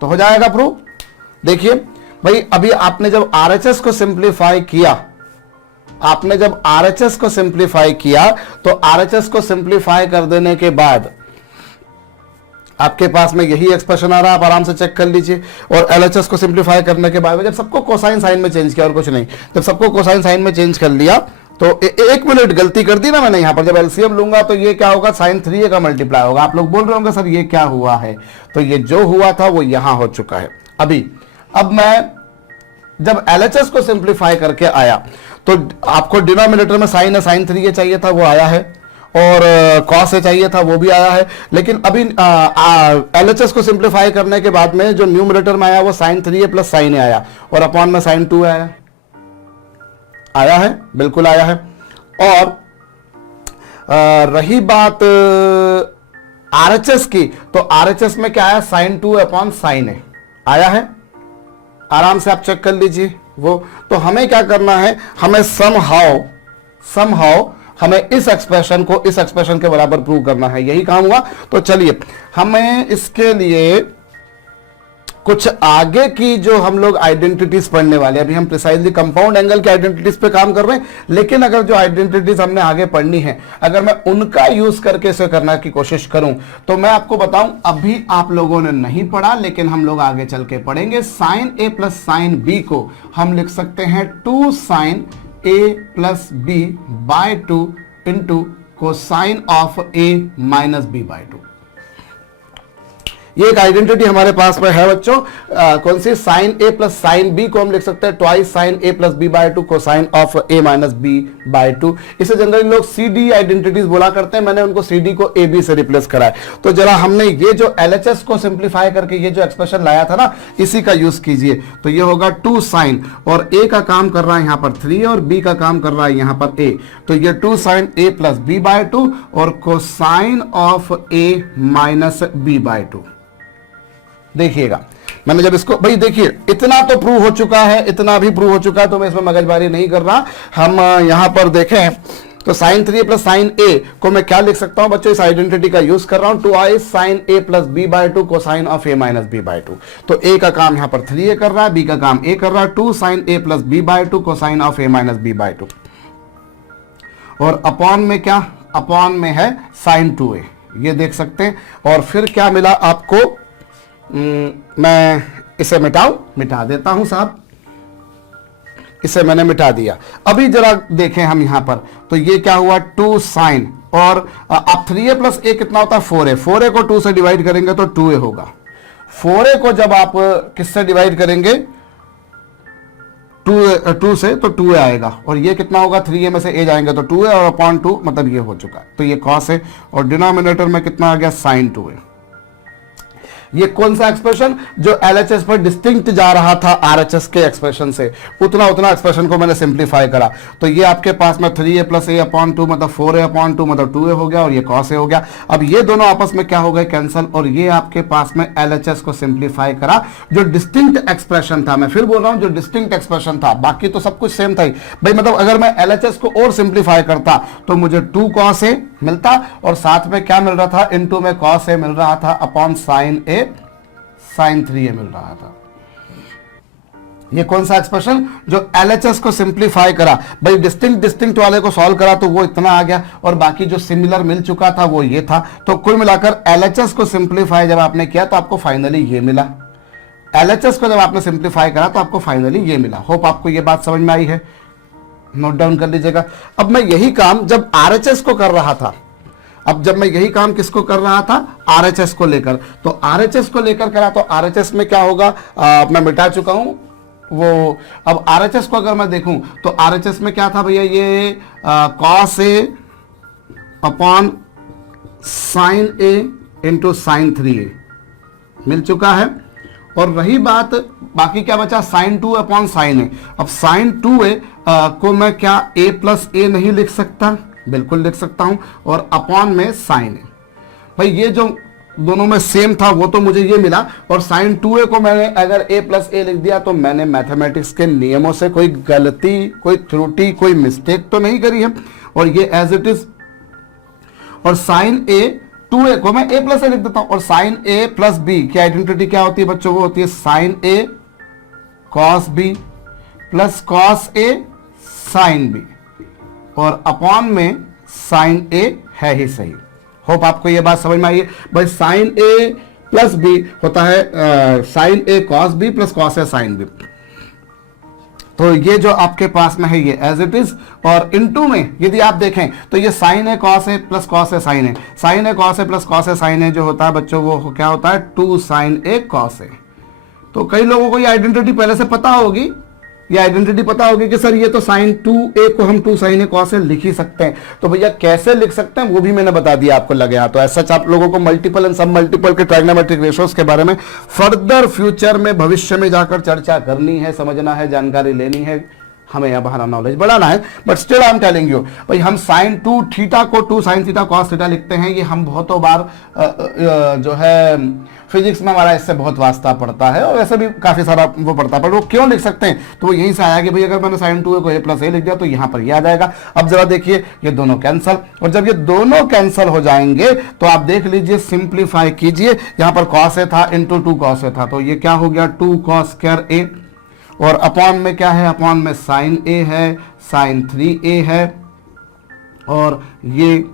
तो हो जाएगा प्रूव। देखिए भाई, अभी आपने जब RHS को सिंप्लीफाई किया, आपने जब RHS को सिंप्लीफाई किया तो RHS को सिंप्लीफाई कर देने के बाद आपके पास में यही एक्सप्रेशन आ रहा है, आप आराम से चेक कर लीजिए। और LHS को सिंप्लीफाई करने के बाद जब सबको कोसाइन साइन में चेंज किया और कुछ नहीं, जब सबको कोसाइन साइन में चेंज कर लिया तो एक मिनट गलती कर दी ना मैंने, यहां पर जब एलसीएम लूंगा तो ये क्या होगा, साइन 3A का मल्टीप्लाई होगा। आप लोग बोल रहे होंगे सर ये क्या हुआ है, तो ये जो हुआ था वो यहां हो चुका है अभी। अब मैं जब LHS को सिंप्लीफाई करके आया तो आपको डिनोमिनेटर में साइन 3A चाहिए था, वो आया है, और cos A चाहिए था, वो भी आया है। लेकिन अभी LHS को सिंप्लीफाई करने के बाद में जो न्यूमरेटर में आया वो sign 3A plus sine A आया, और अपॉन में साइन 2 आया है, बिल्कुल आया है। और रही बात RHS की, तो RHS में क्या आया, साइन 2 अपॉन साइन A आया है, आराम से आप चेक कर लीजिए वो। तो हमें क्या करना है, हमें समहाउ हमें इस एक्सप्रेशन को इस एक्सप्रेशन के बराबर प्रूव करना है, यही काम हुआ। तो चलिए हमें इसके लिए कुछ आगे की जो हम लोग आइडेंटिटीज पढ़ने वाले हैं, अभी हम प्रिसाइजली कंपाउंड एंगल के आइडेंटिटीज पे काम कर रहे हैं, लेकिन अगर जो आइडेंटिटीज हमने आगे पढ़नी है, अगर मैं उनका यूज करके इसे करने की कोशिश करूं तो मैं आपको बताऊं, अभी आप लोगों ने नहीं पढ़ा लेकिन हम लोग आगे चल के पढ़ेंगे। Sine A plus sine B को हम लिख सकते हैं 2 sine A plus B by 2 into cosine of A minus B by 2। ये एक आइडेंटिटी हमारे पास में है बच्चों, कौन सी, sine A plus sine B को हम लिख सकते हैं twice sine A plus B by two cosine of A minus B by two. इसे जनरली लोग सी डी आइडेंटिटीज बोला करते हैं, मैंने उनको सी डी को ए बी से रिप्लेस करा है। तो जरा हमने ये जो एलएचएस को सिंप्लीफाई करके ये जो एक्सप्रेशन लाया था ना, इसी का यूज कीजिए। तो ये होगा 2 साइन, और ए का काम कर रहा है यहां पर 3 और बी का काम कर रहा है यहां पर ए, तो ये 2 sine A plus B by two और cosine of A minus B by two. देखिएगा मैंने जब इसको, भाई देखिए इतना तो प्रूव हो चुका है, इतना भी प्रूव हो चुका है, तो मैं इसमें मगजबारी नहीं कर रहा। हम यहां पर देखें तो साइन 3 प्लस साइन ए को मैं क्या लिख सकता हूं बच्चों, इस आइडेंटिटी का यूज कर रहा हूं, twice sine A plus B by two cosine of A minus B by two. तो ए का काम यहां पर 3 ए कर रहा है, बी का काम ए कर रहा है, 2 sine A plus B by two cosine of A minus B by two, और अपॉन में क्या, अपॉन में है साइन 2a, ये देख सकते हैं। और फिर क्या मिला आपको, मैं इसे मिटा देता हूं साहब, इसे मैंने मिटा दिया। अभी जरा देखें हम यहां पर, तो ये क्या हुआ 2 साइन, और अब 3a प्लस ए कितना होता है 4a, 4a को 2 से डिवाइड करेंगे तो 2a होगा। 4a को जब आप किससे डिवाइड करेंगे 2 से, तो 2a आएगा, और ये कितना होगा 3a में से a जाएंगे तो 2a, और अपॉन 2 मतलब ये हो चुका, तो ये कॉस है, और डिनोमिनेटर में कितना आ गया साइन 2a। ये कौन सा एक्सप्रेशन, जो एलएचएस पर डिस्टिंक्ट जा रहा था आरएचएस के एक्सप्रेशन से, उतना एक्सप्रेशन को मैंने सिंप्लीफाई करा। तो ये आपके पास में 3a प्लस ए अपॉन 2 मतलब 4a अपॉन 2 मतलब 2a हो गया, और ये कॉस ए हो गया। अब ये दोनों आपस में क्या हो गए, कैंसल, और ये आपके पास में एलएचएस को सिंप्लीफाई करा। जो डिस्टिंक्ट एक्सप्रेशन था, मैं फिर बोल रहा हूं, जो डिस्टिंक्ट एक्सप्रेशन था, बाकी तो सब कुछ सेम था ही भाई, मतलब अगर मैं एलएचएस को और सिंप्लीफाई करता तो मुझे 2 कॉस ए मिलता, और साथ में क्या मिल रहा था, इनटू में कॉस ए मिल रहा था upon sine A sign 3a मिल रहा था। ये कौन सा एक्सप्रेशन, जो एलएचएस को सिंप्लीफाई करा भाई, डिस्टिंक्ट वाले को सॉल्व करा तो वो इतना आ गया, और बाकी जो सिमिलर मिल चुका था वो ये था। तो कुल मिलाकर एलएचएस को सिंप्लीफाई जब आपने किया तो आपको फाइनली ये मिला। एलएचएस को जब आपने सिंप्लीफाई करा तो आपको फाइनली ये मिला। होप आपको ये बात समझ में आई है, नोट डाउन कर लीजिएगा। अब मैं यही काम जब आरएचएस को कर रहा था, अब जब मैं यही काम किसको कर रहा था, आरएचएस को लेकर, तो आरएचएस को लेकर करा तो आरएचएस में क्या होगा, मैं मिटा चुका हूं वो। अब आरएचएस को अगर मैं देखूं तो आरएचएस में क्या था भैया, ये cos A upon sine A into sine 3a मिल चुका है। और रही बात, बाकी क्या बचा, साइन 2 अपॉन साइन ए। अब साइन 2a को मैं क्या a प्लस ए नहीं लिख सकता, बिल्कुल लिख सकता हूं, और अपॉन में साइन है। भाई ये जो दोनों में सेम था वो तो मुझे ये मिला, और साइन 2a को मैंने अगर a प्लस ए लिख दिया तो मैंने मैथमेटिक्स के नियमों से कोई गलती, कोई त्रुटि, कोई मिस्टेक तो नहीं करी है, और ये एज इट इज। और साइन a 2a को मैं a प्लस ए लिख देता हूं, और साइन a प्लस बी की आइडेंटिटी क्या होती है बच्चों, वो होती है sine a cos b plus cos a sine b, और अपॉन में साइन ए है ही सही। होप आपको ये बात समझ में आई है भाई। साइन ए प्लस बी होता है sign A cos B plus cos A sine B. तो ये जो आपके पास में है ये एज इट इज, और इनटू में यदि आप देखें तो ये sine A cos A plus cos A sign A, sign A cos A plus cos A sign ए जो होता है बच्चों, वो क्या होता है 2 साइन ए कॉस ए। तो कई लोगों को ये आइडेंटिटी पहले से पता होगी, ये आइडेंटिटी पता होगी कि सर ये तो साइन 2a को हम 2 साइन ए कॉस ए लिख ही सकते हैं। तो भैया कैसे लिख सकते हैं वो भी मैंने बता दिया आपको लगे हाथ। तो ऐसा आप लोगों को मल्टीपल एंड सब मल्टीपल के ट्राइग्नोमेट्रिक रेशियोज के बारे में फर्दर फ्यूचर में, भविष्य में जाकर चर्चा करनी है, समझना है, जानकारी लेनी है, हमें यहाँ हमारा नॉलेज बढ़ाना है। But still I am telling you भाई, हम साइन 2 थीटा को 2 साइन थीटा कॉस थीटा लिखते हैं। ये हम बहुतों बार जो है फिजिक्स में हमारा इससे बहुत वास्ता पड़ता है, और वैसे भी काफी सारा वो पड़ता है, पर वो क्यों लिख सकते हैं, तो वो यहीं से आया कि भाई अगर मैंने साइन 2a को a प्लस ए लिख दिया तो यहाँ पर ये आ जाएगा। अब जरा देखिए ये दोनों कैंसल, और जब ये दोनों कैंसल हो जाएंगे तो आप देख लीजिए, सिंप्लीफाई कीजिए, यहाँ पर कॉस ए था इंटू 2 कॉस ए था, तो ये क्या हो गया 2 कॉस स्क्वायर ए, और अपॉन में क्या है, अपॉन में साइन ए है, साइन 3a है, और ये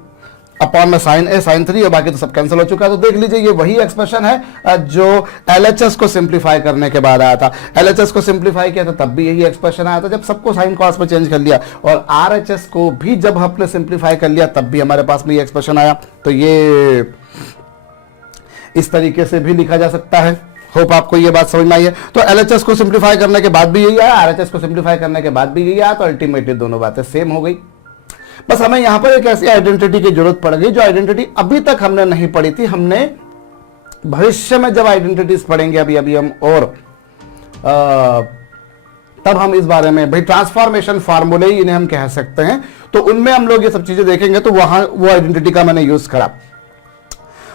अपॉन में साइन ए साइन 3, और बाकी तो सब कैंसिल हो चुका है। तो देख लीजिए ये वही एक्सप्रेशन है जो एलएचएस को सिंप्लीफाई करने के बाद आया था। एलएचएस को सिंप्लीफाई किया था तब भी यही एक्सप्रेशन आया था, जब सबको साइन कॉस में चेंज कर लिया, और आरएचएस को भी जब हमने सिंप्लीफाई कर लिया तब भी हमारे पास में ये एक्सप्रेशन आया। तो ये इस तरीके से भी लिखा जा सकता है। होप आपको ये बात समझ में आई है। तो एलएचएस को सिंप्लीफाई करने के बाद भी यही आया, आरएचएस को सिंप्लीफाई करने के बाद भी यही आया, तो अल्टीमेटली दोनों बातें सेम हो गई। बस हमें यहां पर एक ऐसी आइडेंटिटी की जरूरत पड़ गई जो आइडेंटिटी अभी तक हमने नहीं पढ़ी थी। हमने भविष्य में जब आइडेंटिटीज पढ़ेंगे अभी हम, और तब हम इस बारे में, भाई ट्रांसफॉर्मेशन फार्मूले ही इन्हें हम कह सकते हैं, तो उनमें हम लोग ये सब चीजें देखेंगे। तो वहां वो आइडेंटिटी का मैंने यूज करा।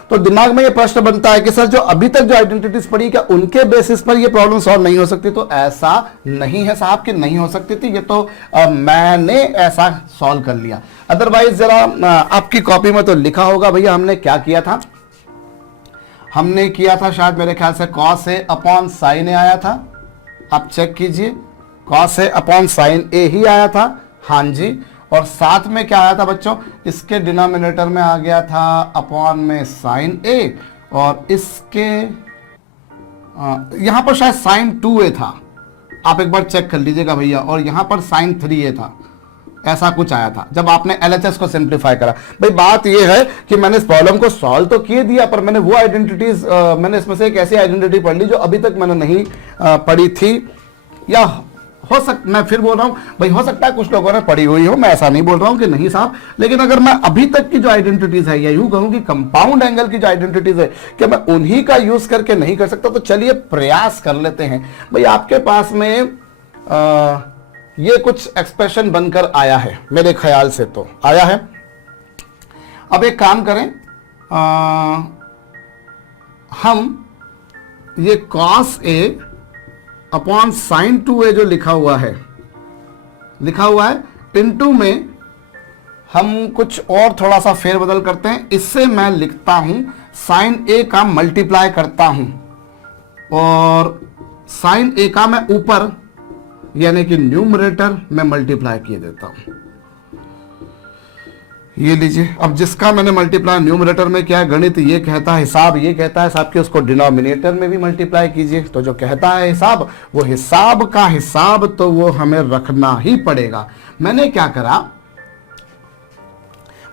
तो दिमाग में ये प्रश्न बनता है कि सर जो अभी तक जो आइडेंटिटीज पढ़ी, क्या उनके बेसिस पर ये प्रॉब्लम सॉल्व नहीं हो सकती? तो ऐसा नहीं है साहब कि नहीं हो सकती थी, ये तो मैंने ऐसा सॉल्व कर लिया। अदरवाइज जरा आपकी कॉपी में तो लिखा होगा भैया हमने क्या किया था। हमने किया था शायद मेरे ख्याल से cos A upon sin A आया था। आप चेक कीजिए, cos A upon sin A ही आया था। हाँ जी, और साथ में क्या आया था बच्चों, इसके डिनोमिनेटर में आ गया था अपॉन में sin A, और इसके यहां पर शायद sin 2A था। आप एक बार चेक कर लीजिएगा भैया, और यहां पर sin 3A था। ऐसा कुछ आया था जब आपने एलएचएस को सिंप्लीफाई करा। भाई बात यह है कि मैंने इस प्रॉब्लम को सॉल्व तो किए दिया, पर मैंने वो आइडेंटिटीज, मैंने इसमें से एक ऐसी आइडेंटिटी पढ़ ली जो अभी तक मैंने नहीं पढ़ी थी, या मैं फिर बोल रहा हूं भाई, हो सकता है कुछ लोगों ने पढ़ी हुई हो, मैं ऐसा नहीं बोल रहा हूं कि नहीं साहब, लेकिन अगर मैं अभी तक की जो आइडेंटिटीज है, या यूं कहूं कि कंपाउंड एंगल की जो आइडेंटिटीज है, कि मैं उन्हीं का यूज करके नहीं कर सकता, तो चलिए प्रयास कर लेते हैं। भाई आपके पास में ये कुछ एक्सप्रेशन बनकर आया है, मेरे ख्याल से तो आया है। अब एक काम करें, हम ये cos A upon sin 2A जो लिखा हुआ है इनटू में हम कुछ और थोड़ा सा फेरबदल करते हैं। इससे मैं लिखता हूं sin A का मल्टीप्लाई करता हूं, और sin A का मैं ऊपर यानी कि न्यूमरेटर में मल्टीप्लाई किए देता हूं। ये लीजिए, अब जिसका मैंने मल्टीप्लाई न्यूमरेटर में किया, गणित ये कहता है, हिसाब ये कहता है साहब कि उसको डिनोमिनेटर में भी मल्टीप्लाई कीजिए। तो जो कहता है हिसाब, वो हिसाब का हिसाब तो वो हमें रखना ही पड़ेगा। मैंने क्या करा,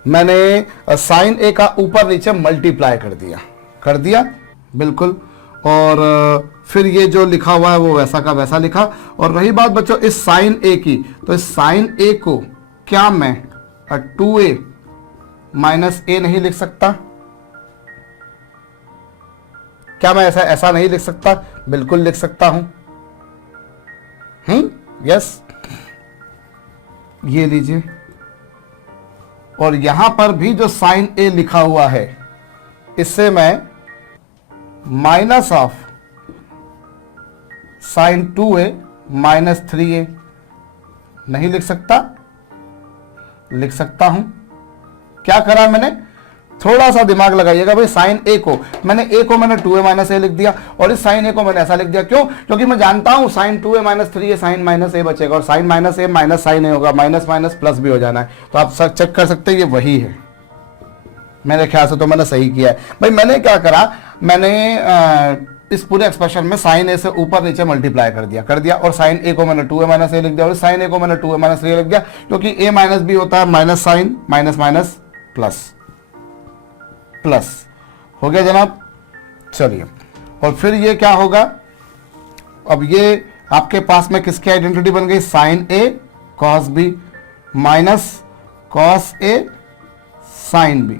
मैंने sin A का ऊपर नीचे मल्टीप्लाई कर दिया बिल्कुल, और फिर ये जो लिखा हुआ है वो वैसा का वैसा लिखा। और रही बात बच्चों इस sin A की, तो इस sin A को क्या मैं 2A माइनस A नहीं लिख सकता? क्या मैं ऐसा नहीं लिख सकता? बिल्कुल लिख सकता हूं। यस, ये लीजिए, और यहां पर भी जो sin A लिखा हुआ है, इससे मैं minus of sin 2A minus 3A नहीं लिख सकता? लिख सकता हूं। क्या करा मैंने, थोड़ा सा दिमाग लगाइएगा भाई। sin A को मैंने 2A माइनस A लिख दिया, और इस sin A को मैंने ऐसा लिख दिया। क्यों? क्योंकि मैं जानता हूं sin 2A minus 3A sin minus A बचेगा, और sin minus A minus sin A होगा, माइनस माइनस प्लस भी हो जाना है। तो आप सब चेक कर सकते हैं, ये वही है। मेरे ख्याल से तो मैंने सही किया है भाई। मैंने क्या करा, मैंने इस पूरे एक्सप्रेशन में sin A से ऊपर नीचे मल्टीप्लाई कर दिया, और sin A को मैंने 2A माइनस A लिख दिया, और sin A को मैंने 2A माइनस A लिख दिया, क्योंकि A माइनस B होता है minus sine, minus minus plus हो गया जनाब। चलिए, और फिर ये क्या होगा, अब ये आपके पास में किसकी आइडेंटिटी बन गई, sin A cos B minus cos A sin B,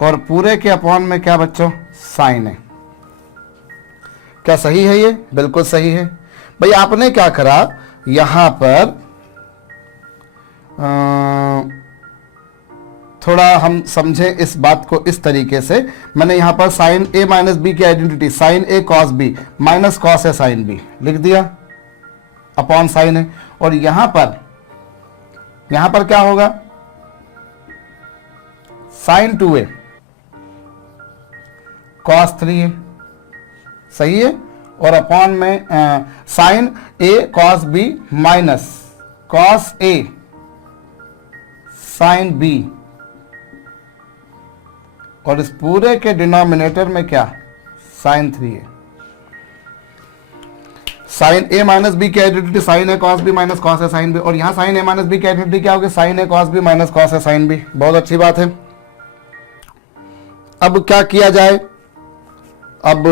और पूरे के अपॉन में क्या बच्चों, sin A। क्या सही है? ये बिल्कुल सही है भाई। आपने क्या करा, यहां पर थोड़ा हम समझे इस बात को इस तरीके से, मैंने यहां पर sin A माइनस B की identity sin A cos B minus cos A sin B लिख दिया अपॉन sin A, और यहां पर क्या होगा, sin 2A cos 3A, सही है, और अपॉन में sin A cos B minus cos A sin B, और इस पूरे के डिनोमिनेटर में क्या, sin 3A। sin A minus B की identity sin A cos B minus cos A sin B, और यहां sin A माइनस B की आइडेंटिटी क्या होगी, sin A cos B minus cos A sin B। बहुत अच्छी बात है। अब क्या किया जाए? अब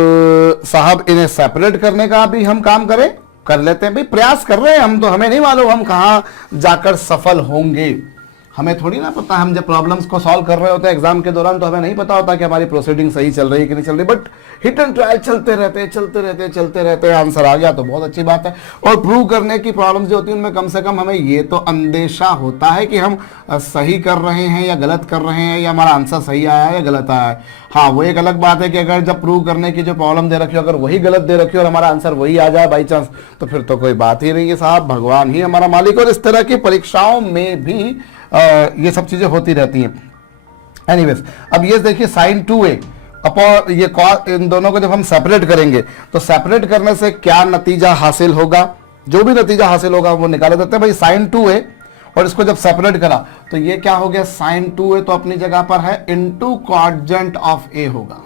साहब इन्हें सेपरेट करने का भी हम काम करें, कर लेते हैं भाई, प्रयास कर रहे हैं हम, तो हमें नहीं मालूम हम कहाँ जाकर सफल होंगे, हमें थोड़ी ना पता। हम जब प्रॉब्लम्स को सॉल्व कर रहे होते हैं एग्जाम के दौरान तो हमें नहीं पता होता कि हमारी प्रोसीडिंग सही चल रही है कि नहीं चल रही, बट हिट एंड ट्रायल चलते रहते हैं, आंसर आ गया तो बहुत अच्छी बात है। और प्रूव करने की प्रॉब्लम्स जो होती है उनमें कम से कम हमें ये तो अंदेशा होता है कि हम सही कर रहे हैं या गलत कर रहे हैं, या हमारा आंसर सही आया है या गलत आया है। हाँ, वो एक अलग बात है कि अगर जब प्रूव करने की जो प्रॉब्लम दे रखी हो अगर वही गलत दे रखी हो और हमारा आंसर वही आ जाए बाई चांस, तो फिर तो कोई बात ही नहीं है साहब, भगवान ही हमारा मालिक। और इस तरह की परीक्षाओं में भी ये सब चीजें होती रहती हैं। एनीवेज, अब ये देखिए sin 2a अपॉन ये cos, इन दोनों को जब हम सेपरेट करेंगे तो सेपरेट करने से क्या नतीजा हासिल होगा, जो भी नतीजा हासिल होगा वो निकाले देते हैं भाई। sin 2a और इसको जब सेपरेट करा तो ये क्या हो गया, sin 2a तो अपनी जगह पर है इनटू कॉटजेंट ऑफ a होगा,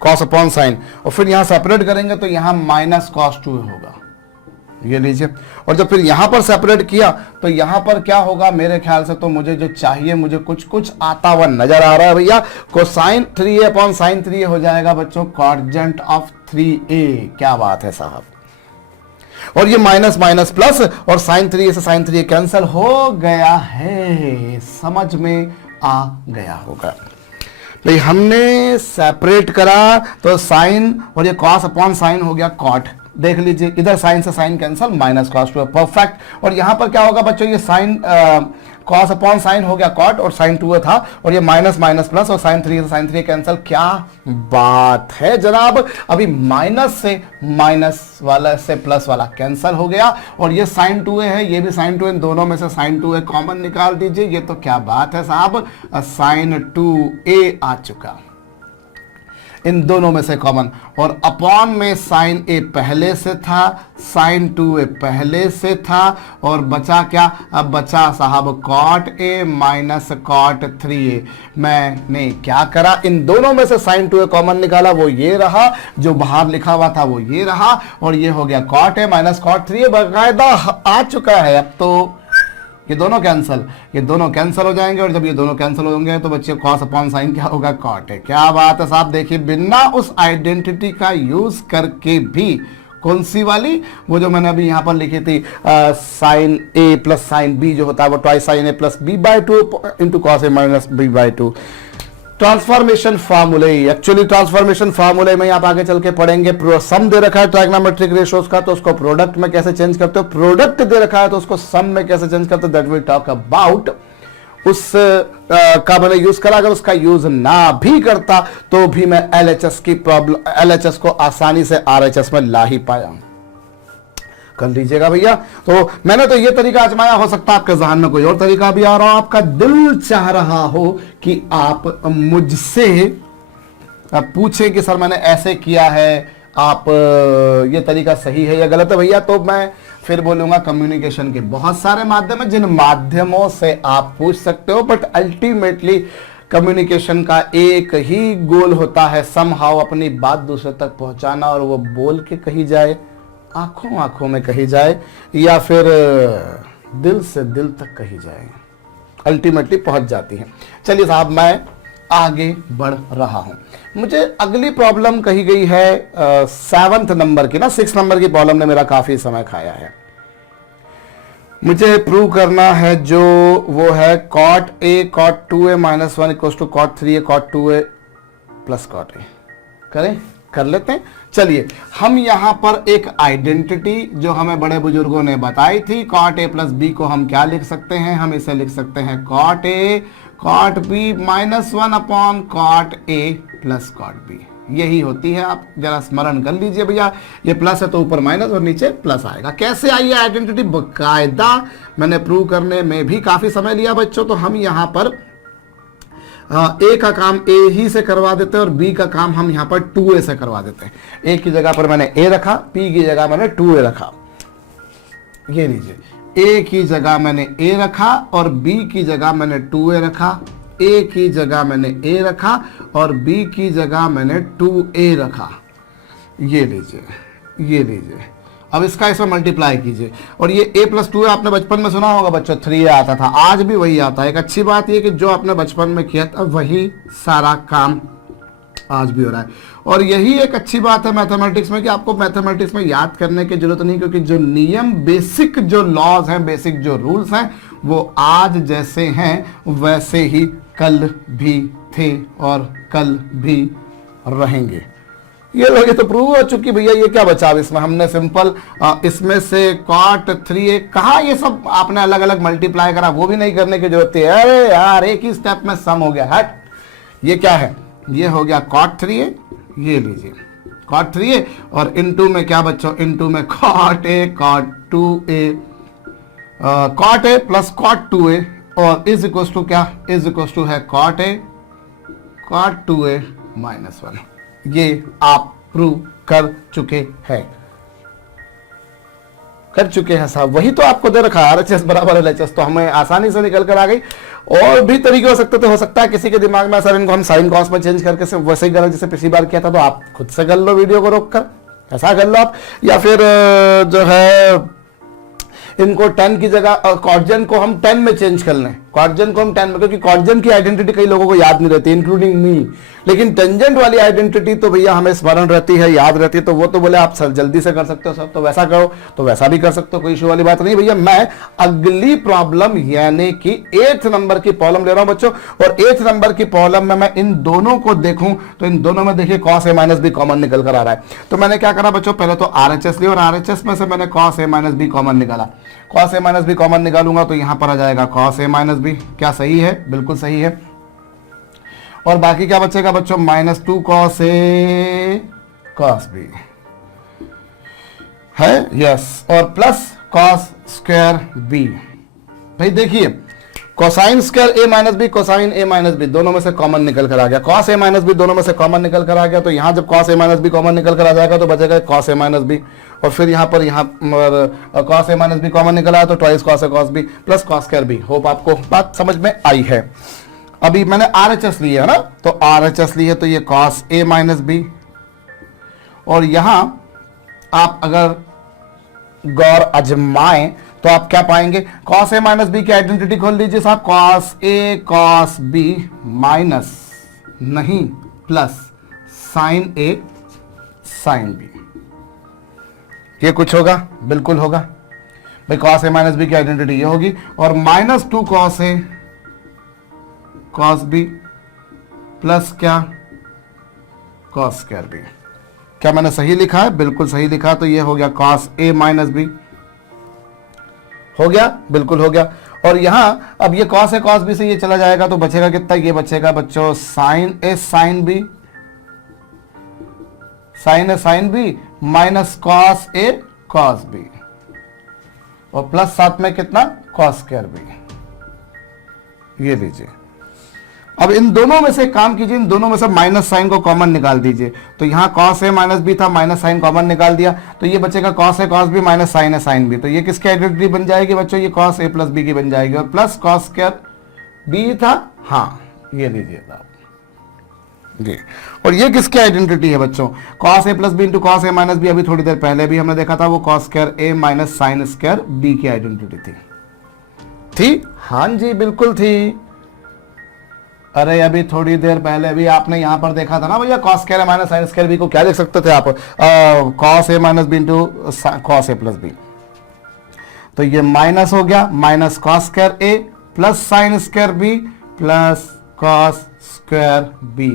cos अपॉन sin, और फिर यहां सेपरेट करेंगे तो यहां माइनस cos 2a होगा, ये लीजिए। और जब फिर यहां पर सेपरेट किया तो यहां पर क्या होगा, मेरे ख्याल से तो मुझे जो चाहिए मुझे कुछ कुछ आता हुआ नजर आ रहा है भैया, cosine 3a upon sine 3a हो जाएगा बच्चों कॉटजेंट ऑफ 3a। क्या बात है साहब, और ये माइनस माइनस प्लस, और साइन 3a से साइन 3a कैंसिल हो गया है, समझ में आ गया होगा भाई। हमने सेपरेट करा तो साइन और ये कॉस अपॉन साइन हो गया कॉट, देख लीजिए इधर साइन से sine cancel, minus cos 2 perfect. और यहां पर क्या होगा बच्चों, ये साइन कॉस अपॉन साइन हो गया कॉट, और साइन 2 था, और ये माइनस माइनस प्लस, और साइन 3 से साइन 3 कैंसल। क्या बात है जनाब, अभी माइनस से माइनस वाला से प्लस वाला कैंसल हो गया, और ये साइन 2a है, ये भी साइन 2a, इन दोनों में से साइन 2a कॉमन निकाल दीजिए। ये तो क्या बात है साहब, साइन 2a आ चुका इन दोनों में से कॉमन, और अपॉन में साइन a पहले से था, साइन 2a पहले से था, और बचा क्या, अब बचा साहब cot a minus cot 3a। मैंने क्या करा, इन दोनों में से साइन 2a कॉमन निकाला, वो ये रहा, जो बाहर लिखा हुआ था वो ये रहा, और ये हो गया cot a minus cot 3a बाकायदा आ चुका है। अब तो ये दोनों कैंसिल हो जाएंगे, और जब ये दोनों कैंसिल होंगे तो बच्चे कॉस अपॉन साइन क्या होगा, कॉट है। क्या बात है साहब, देखिए बिना उस आइडेंटिटी का यूज करके भी, कौन सी वाली, वो जो मैंने अभी यहां पर लिखी थी sine a plus sine b जो होता है वो twice sine a plus b by 2 into cos a minus b by 2। Transformation फार्मूले, एक्चुअली ट्रांसफॉर्मेशन फार्मूले में आप आगे चल के पढ़ेंगे। सम दे रखा है ट्राइगोनोमेट्रिक रेशियोज का, तो उसको प्रोडक्ट में कैसे चेंज करते हो, प्रोडक्ट दे रखा है तो उसको सम में कैसे चेंज करते हो, दैट विल टॉक अबाउट। उस का मैंने यूज करा, अगर उसका यूज ना भी करता तो भी मैं एलएचएस की प्रॉब्लम, एलएचएस को आसानी से आरएचएस में ला ही पाया। कर लीजिएगा भैया। तो मैंने तो ये तरीका आजमाया, हो सकता है आपके जहन में कोई और तरीका भी आ रहा हो, आपका दिल चाह रहा हो कि आप मुझसे पूछें कि सर मैंने ऐसे किया है, आप ये तरीका सही है या गलत है भैया, तो मैं फिर बोलूंगा कम्युनिकेशन के बहुत सारे माध्यम हैं जिन माध्यमों से आप पूछ सकते हो, बट अल्टीमेटली कम्युनिकेशन का एक ही गोल होता है, समहाउ अपनी बात दूसरे तक पहुंचाना, और वो बोल के कही जाए, आंखों आंखों में कही जाए, या फिर दिल से दिल तक कही जाए, अल्टीमेटली पहुंच जाती है। चलिए साहब मैं आगे बढ़ रहा हूं। मुझे अगली प्रॉब्लम कही गई है 7th नंबर की ना, 6 नंबर की प्रॉब्लम ने मेरा काफी समय खाया है। मुझे प्रूव करना है जो वो है cot a cot 2a minus 1 equal to cot 3a cot 2a plus cot a। कर लेते हैं। चलिए हम यहां पर एक आइडेंटिटी जो हमें बड़े बुजुर्गों ने बताई थी, cot a प्लस b को हम क्या लिख सकते हैं, हम इसे लिख सकते हैं cot a cot b minus 1 upon cot a plus cot b। यही होती है, आप जरा स्मरण कर लीजिए भैया, ये प्लस है तो ऊपर माइनस और नीचे प्लस आएगा। कैसे आई है आइडेंटिटी, बकायदा मैंने प्रूव करने में भी काफी समय लिया बच्चों, तो हम यहां पर ए का काम ए ही से करवा देते हैं और बी का काम हम यहां पर 2a से करवा देते हैं। ए की जगह पर मैंने ए रखा, पी की जगह मैंने 2a रखा। ये लीजिए, ए की जगह मैंने ए रखा और बी की जगह मैंने 2a रखा, ए की जगह मैंने ए रखा और बी की जगह मैंने 2a रखा। ये लीजिए, अब इसका इसमें मल्टीप्लाई कीजिए, और ये a प्लस 2 है, आपने बचपन में सुना होगा बच्चों 3a आता था, आज भी वही आता है। एक अच्छी बात ये कि जो आपने बचपन में किया था वही सारा काम आज भी हो रहा है। और यही एक अच्छी बात है मैथमेटिक्स में कि आपको मैथमेटिक्स में याद करने की जरूरत नहीं, क्योंकि जो नियम, बेसिक जो लॉज हैं, बेसिक जो रूल्स हैं, वो आज जैसे हैं वैसे ही कल भी थे और कल भी रहेंगे। ये लोग तो प्रूव हो चुकी भैया। ये क्या बचा अब इसमें, हमने सिंपल इसमें से cot 3a कहा, ये सब आपने अलग अलग मल्टीप्लाई करा, वो भी नहीं करने की जरूरत है। अरे यार एक ही स्टेप में सम हो गया। हट, ये क्या है, ये हो गया cot 3a, ये लीजिए cot 3a, और इनटू में क्या बच्चों, इनटू में cot a cot 2a, cot a plus cot 2a, और इज इक्वल टू क्या, इज इक्वल टू है cot a cot 2a minus 1। ये आप प्रूव कर चुके हैं, कर चुके हैं साहब। वही तो आपको दे रखा है RHS बराबर LHS, तो हमें आसानी से निकल कर आ गई। और भी तरीके हो सकते थे, हो सकता है किसी के दिमाग में सर इनको हम साइन कॉस में चेंज करके सिर्फ वैसे ही करें जैसे पिछली बार किया था, तो आप खुद से कर लो, वीडियो को रोक कर ऐसा कर लो आप। या फिर जो है इनको 10 की जगह कॉटजन को हम 10 में चेंज कर लें, कॉटजन को हम 10 में, क्योंकि कॉटजन की आइडेंटिटी कई लोगों को याद नहीं रहती, इंक्लूडिंग मी। लेकिन टेंजेंट वाली आइडेंटिटी तो भैया हमें स्मरण रहती है, याद रहती है, तो वो तो बोले आप सर जल्दी से कर सकते हो सब, तो वैसा करो तो वैसा भी कर सकते हो, कोई इशू वाली बात नहीं भैया। मैं अगली प्रॉब्लम यानी कि 8th नंबर की प्रॉब्लम ले रहा हूं बच्चों, और 8th नंबर की प्रॉब्लम में मैं इन दोनों को देखूं तो इन दोनों में देखिए cos a minus B common निकल कर आ रहा है। तो मैंने क्या करा बच्चों, पहले तो RHS लिया, और RHS में से मैंने cos a minus B common निकाला। cos a minus B common निकालूंगा तो यहां पर आ जाएगा cos a माइनस बी। क्या सही है, बिल्कुल सही है। और बाकी क्या बचेगा बच्चों, -2 cos a cos b है, यस, और प्लस cos स्क्वायर b। भाई देखिए cosine square a minus B, cosine a minus B दोनों में से कॉमन निकल कर आ गया, cos a माइनस बी दोनों में से कॉमन निकल कर आ गया। तो यहां जब cos a minus B common निकल कर आ जाएगा तो बचेगा cos a माइनस बी, और फिर यहाँ पर cos a minus B common निकला है तो twice cos a cos b plus cos square b। Hope आपको बात समझ में आई है। अभी मैंने RHS लिया है ना, तो RHS लिए तो ये cos a माइनस बी, और यहां आप अगर गौर अजमाएं तो आप क्या पाएंगे, cos a माइनस बी की आइडेंटिटी खोल लीजिए साहब, cos a cos b minus नहीं plus sin a sin b। ये कुछ होगा, बिल्कुल होगा भाई। cos a माइनस बी की आइडेंटिटी ये होगी, और -2 cos a cos b plus क्या cos स्क्वायर b। क्या मैंने सही लिखा है, बिल्कुल सही लिखा। तो ये हो गया cos a माइनस बी, हो गया, बिल्कुल हो गया। और यहां अब ये cos a cos b से ये चला जाएगा तो बचेगा कितना, ये बचेगा बच्चों sin a sin b, sin a sin b minus cos a cos b, और प्लस साथ में कितना cos स्क्वायर b। ये लीजिए। अब इन दोनों में से काम कीजिए, इन दोनों में से माइनस साइन को कॉमन निकाल दीजिए। तो यहाँ cos a माइनस बी था, माइनस साइन कॉमन निकाल दिया, तो ये बचेगा cos a cos b minus sine a sine b। तो ये किसकी आइडेंटिटी बन जाएगी बच्चों, ये cos a प्लस b की बन जाएगी, और प्लस cos स्क्वायर b था, हाँ ये लीजिए जी। और ये किसकी आइडेंटिटी है बच्चों, cos a plus B into cos a minus B. अभी थोड़ी देर पहले भी हमने देखा था, वो cos square a minus sine square b की आइडेंटिटी थी। हाँ जी बिल्कुल थी। अरे अभी थोड़ी देर पहले भी आपने यहां पर देखा था ना भैया, cos square minus sine square B को क्या लिख सकते थे आप, cos a minus B into cos a plus B. तो ये माइनस हो गया, minus cos square a plus sine square b plus cos square b।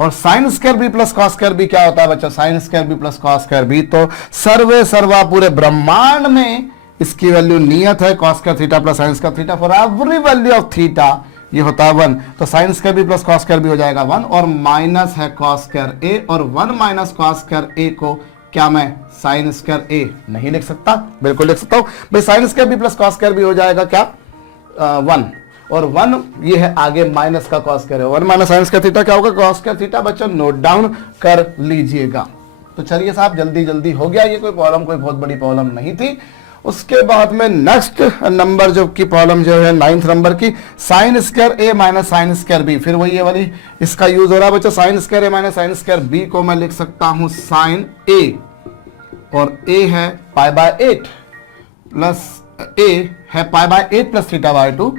और sine square B plus cos square B क्या होता है बच्चों, sine square B plus cos square B. तो सर्वे सर्वा पूरे ब्रह्मांड में इसकी वैल्यू नियत है, cos square theta plus sine square theta, for every value of theta ये होता है 1। तो sine square B plus cos square B हो जाएगा 1, और माइनस है cos स्क्वायर a, और 1 माइनस cos स्क्वायर a को क्या मैं साइन स्क्वायर a नहीं लिख सकता, बिल्कुल लिख सकता हूं भाई। Sine square B plus cos square B हो जाएगा क्या 1, और 1 ये है आगे माइनस का cos स्क्वायर है, 1 माइनस साइन स्क्वायर थीटा क्या होगा, cos स्क्वायर थीटा। बच्चों नोट डाउन कर लीजिएगा। तो चलिए साहब जल्दी जल्दी हो गया, ये कोई प्रॉब्लम कोई बहुत बड़ी प्रॉब्लम नहीं थी। उसके बाद में नेक्स्ट नंबर जो की प्रॉब्लम जो है 9th नंबर की, sign square A minus sine square B. फिर वही ये वाली इसका यूज हो रहा है बच्चों, sine square A minus sine square B को मैं लिख सकता हूं साइन ए, और a है पाई बाय 8 प्लस a है pi by 8 plus theta by 2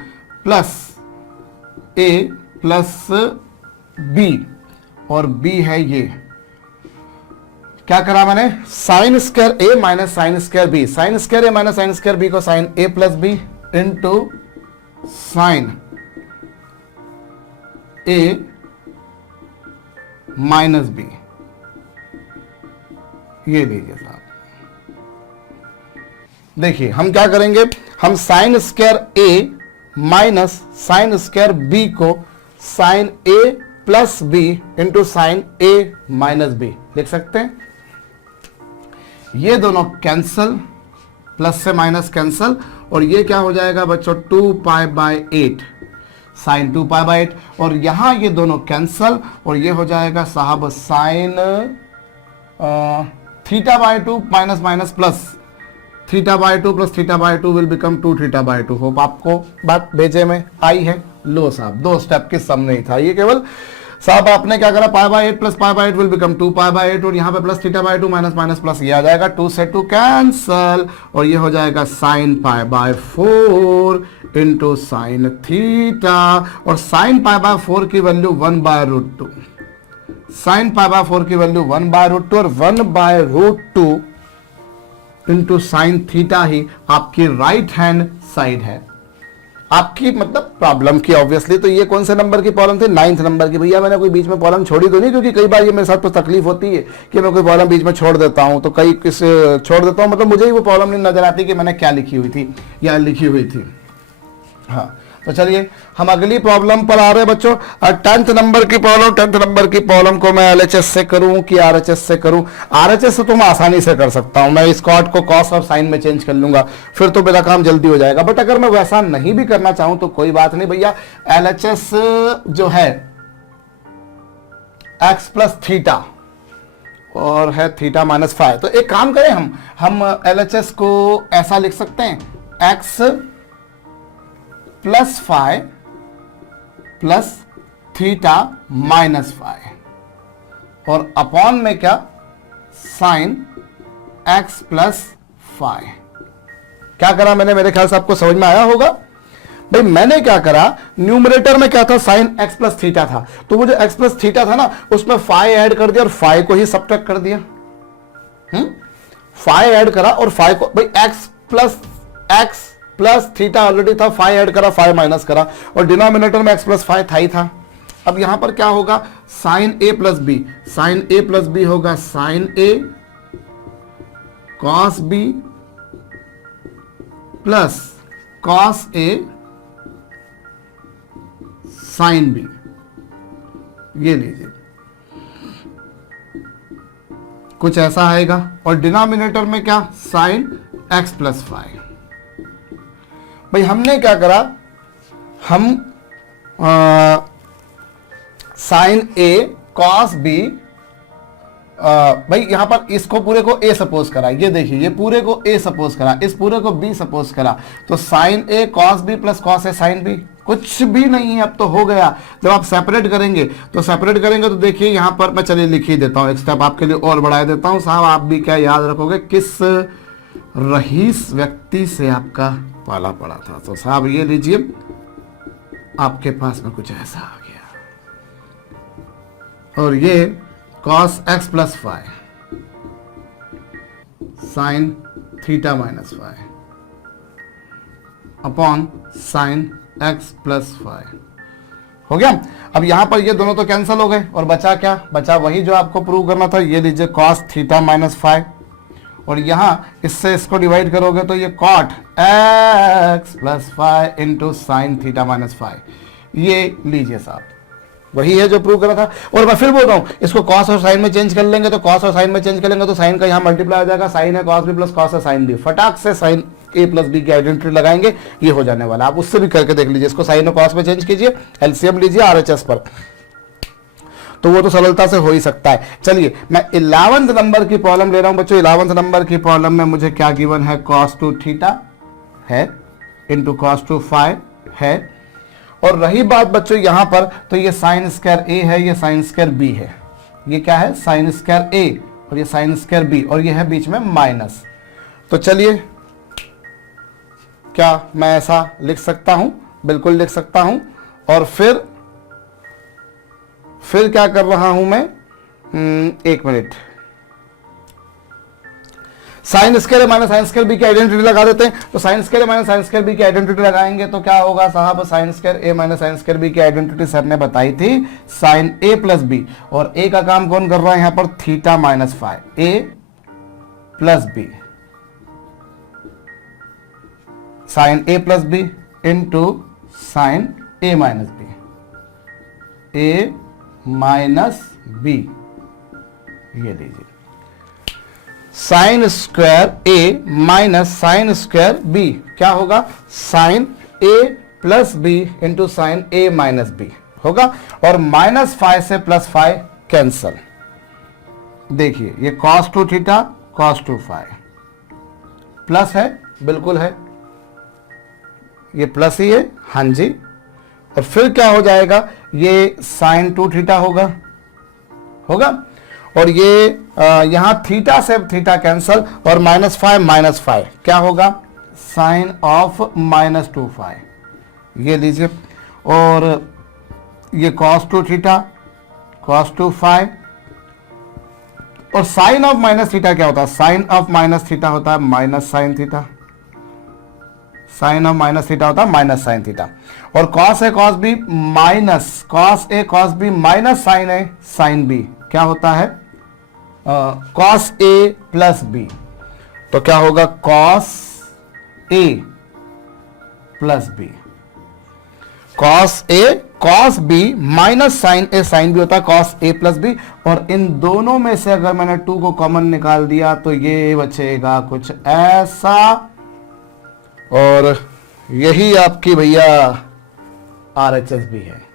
plus a plus b और b है ये क्या करा मैंने sine square a minus sine square b, sine square a minus sine square b को sine a plus b into sine a minus b, ये लीजिए साहब। देखिए हम क्या करेंगे, हम sine square a minus sine square b को sine a plus b into sine a minus b लिख सकते हैं। ये दोनों कैंसल, प्लस से माइनस कैंसल, और ये क्या हो जाएगा बच्चों 2 pi by 8 sine 2 pi by 8, और यहां ये दोनों कैंसल और ये हो जाएगा साहब sine theta by 2 minus minus plus theta by 2 plus theta by 2 will become 2 theta by 2। Hope आपको बात भेजे में आई है। लो साहब 2 स्टेप के सम नहीं था ये, केवल साहब आपने क्या करा पाई by 8 plus pi by 8 will become 2 pi by 8, और यहाँ पे plus theta by 2 minus minus plus, ये आ जाएगा 2 से 2 कैंसल, और ये हो जाएगा sine pi by 4 into sine theta, और साइन पाई बाय 4 की value 1 by root 2, sine pi by 4 की वैल्यू 1 बाय रूट 2, और 1 by root 2 into sine theta ही आपकी राइट हैंड साइड है आपकी, मतलब प्रॉब्लम की ऑब्वियसली। तो ये कौन से नंबर की प्रॉब्लम थी, 9th नंबर की। भैया मैंने कोई बीच में प्रॉब्लम छोड़ी तो नहीं, क्योंकि कई बार ये मेरे साथ तो तकलीफ होती है कि मैं कोई प्रॉब्लम बीच में छोड़ देता हूं, तो कई किस छोड़ देता हूं, मतलब मुझे ही वो प्रॉब्लम नहीं नजर आती कि मैंने क्या लिखी हुई थी या लिखी हुई थी। हाँ तो चलिए हम अगली प्रॉब्लम पर आ रहे हैं बच्चों। 10th नंबर की प्रॉब्लम, 10th नंबर की प्रॉब्लम को मैं LHS से करूं कि RHS से करूं। RHS से तो मैं आसानी से कर सकता हूं, मैं इस कॉट को कॉस और साइन में चेंज कर लूंगा, फिर तो मेरा काम जल्दी हो जाएगा। बट अगर मैं वैसा नहीं भी करना चाहूं तो कोई बात नहीं भैया, LHS जो है x प्लस थीटा और है थीटा माइनस 5। तो एक काम करें, हम LHS को ऐसा लिख सकते हैं x plus 5 plus theta minus 5 और अपॉन में क्या साइन x प्लस 5। क्या करा मैंने, मेरे ख्याल से आपको समझ में आया होगा। भाई मैंने क्या करा, न्यूमरेटर में क्या था साइन x प्लस थीटा था, तो वो जो x प्लस थीटा था ना उसमें 5 ऐड कर दिया और 5 को ही सब्ट्रैक्ट कर दिया। 5 ऐड करा और 5 को, भाई x प्लस थीटा ऑलरेडी था, 5 ऐड करा 5 माइनस करा, और डिनोमिनेटर में x प्लस 5 था ही था। अब यहां पर क्या होगा, sine a plus B, sine a plus B होगा sine a cos b plus cos a sine b, ये लीजिए कुछ ऐसा आएगा। और डिनोमिनेटर में क्या साइन x प्लस 5। भाई हमने क्या करा, हम साइन a कॉस b, भाई यहां पर इसको पूरे को a सपोज करा, ये देखिए ये पूरे को a सपोज करा, इस पूरे को b सपोज करा, तो sine a cos b plus cos a sine b, कुछ भी नहीं है अब तो हो गया। जब आप सेपरेट करेंगे तो देखिए यहां पर मैं चलिए लिख ही देता हूं, एक स्टेप आपके लिए और बढ़ा देता हूं साहब, आप भी क्या याद रखोगे किस रईस व्यक्ति से आपका पाला पड़ा था। तो साहब ये लीजिए आपके पास में कुछ ऐसा आ गया, और ये cos x plus 5 sine theta minus 5 upon sine x plus 5 हो गया। अब यहां पर ये दोनों तो कैंसिल हो गए और बचा क्या, बचा वही जो आपको प्रूव करना था, ये लीजिए cos थीटा माइनस 5, और यहां इससे इसको डिवाइड करोगे तो ये cot x plus 5 into sine theta minus 5, ये लीजिए साहब वही है जो प्रूव करा था। और मैं फिर बोल रहा हूं, इसको cos और साइन में चेंज कर लेंगे तो cos और साइन में चेंज कर लेंगे तो साइन का यहां मल्टीप्लाई हो जाएगा, साइन है cos b प्लस cos है साइन b, फटाक से साइन a प्लस b की आइडेंटिटी लगाएंगे, ये हो जाने वाला। आप उससे भी करके देख लीजिए, इसको साइन और cos में चेंज कीजिए, एलसीएम लीजिए RHS पर, तो वो तो सरलता से हो ही सकता है। चलिए मैं 11th नंबर की प्रॉब्लम ले रहा हूं बच्चों। 11th नंबर की प्रॉब्लम में मुझे क्या गिवन है, cos 2 थीटा है इंटू cos 2 5 है, और रही बात बच्चों यहां पर, तो ये साइन स्क्वायर a है, ये साइन स्क्वायर b है, ये क्या है साइन स्क्वायर a और ये साइन स्क्वायर बी, और ये है बीच में माइनस। तो चलिए, क्या मैं ऐसा लिख सकता हूं? बिल्कुल लिख सकता हूं। और फिर क्या कर रहा हूं मैं, एक minute, sign square A minus sine square B की आइडेंटिटी लगा देते हैं। तो sine square A minus sine square B की आइडेंटिटी लगाएंगे तो क्या होगा साहब, sign square A minus sine square B की आइडेंटिटी सर ने बताई थी साइन ए प्लस बी, और ए का काम कौन कर रहा है यहां पर, theta minus five, A plus B, sine A plus B into sine A minus B, A minus B, ये लीजिए sine square A minus sine square B क्या होगा, sign A plus B into sine A minus B होगा, और minus five से plus five cancel. देखिए ये cos two theta cos two five plus है, बिल्कुल है, ये प्लस ही है, हाँ जी। और फिर क्या हो जाएगा, ये साइन टू थीटा होगा, और ये यहां थीटा से थीटा कैंसल, और माइनस फाइव क्या होगा, sine of minus two five, ये लीजिए, और ये cos two theta cos two five, और साइन ऑफ माइनस थीटा क्या होता है, साइन ऑफ माइनस थीटा होता है minus sine theta, sine of minus theta होता है माइनस साइन थीटा, और cos A cos B minus cos A cos B minus sine A sine B क्या होता है, कॉस ए प्लस बी, तो क्या होगा cos A plus B, cos A cos B minus sine A sine B होता है cos ए plus B, और इन दोनों में से अगर मैंने 2 को कॉमन निकाल दिया तो ये बचेगा कुछ ऐसा, और यही आपकी भैया RHS भी है।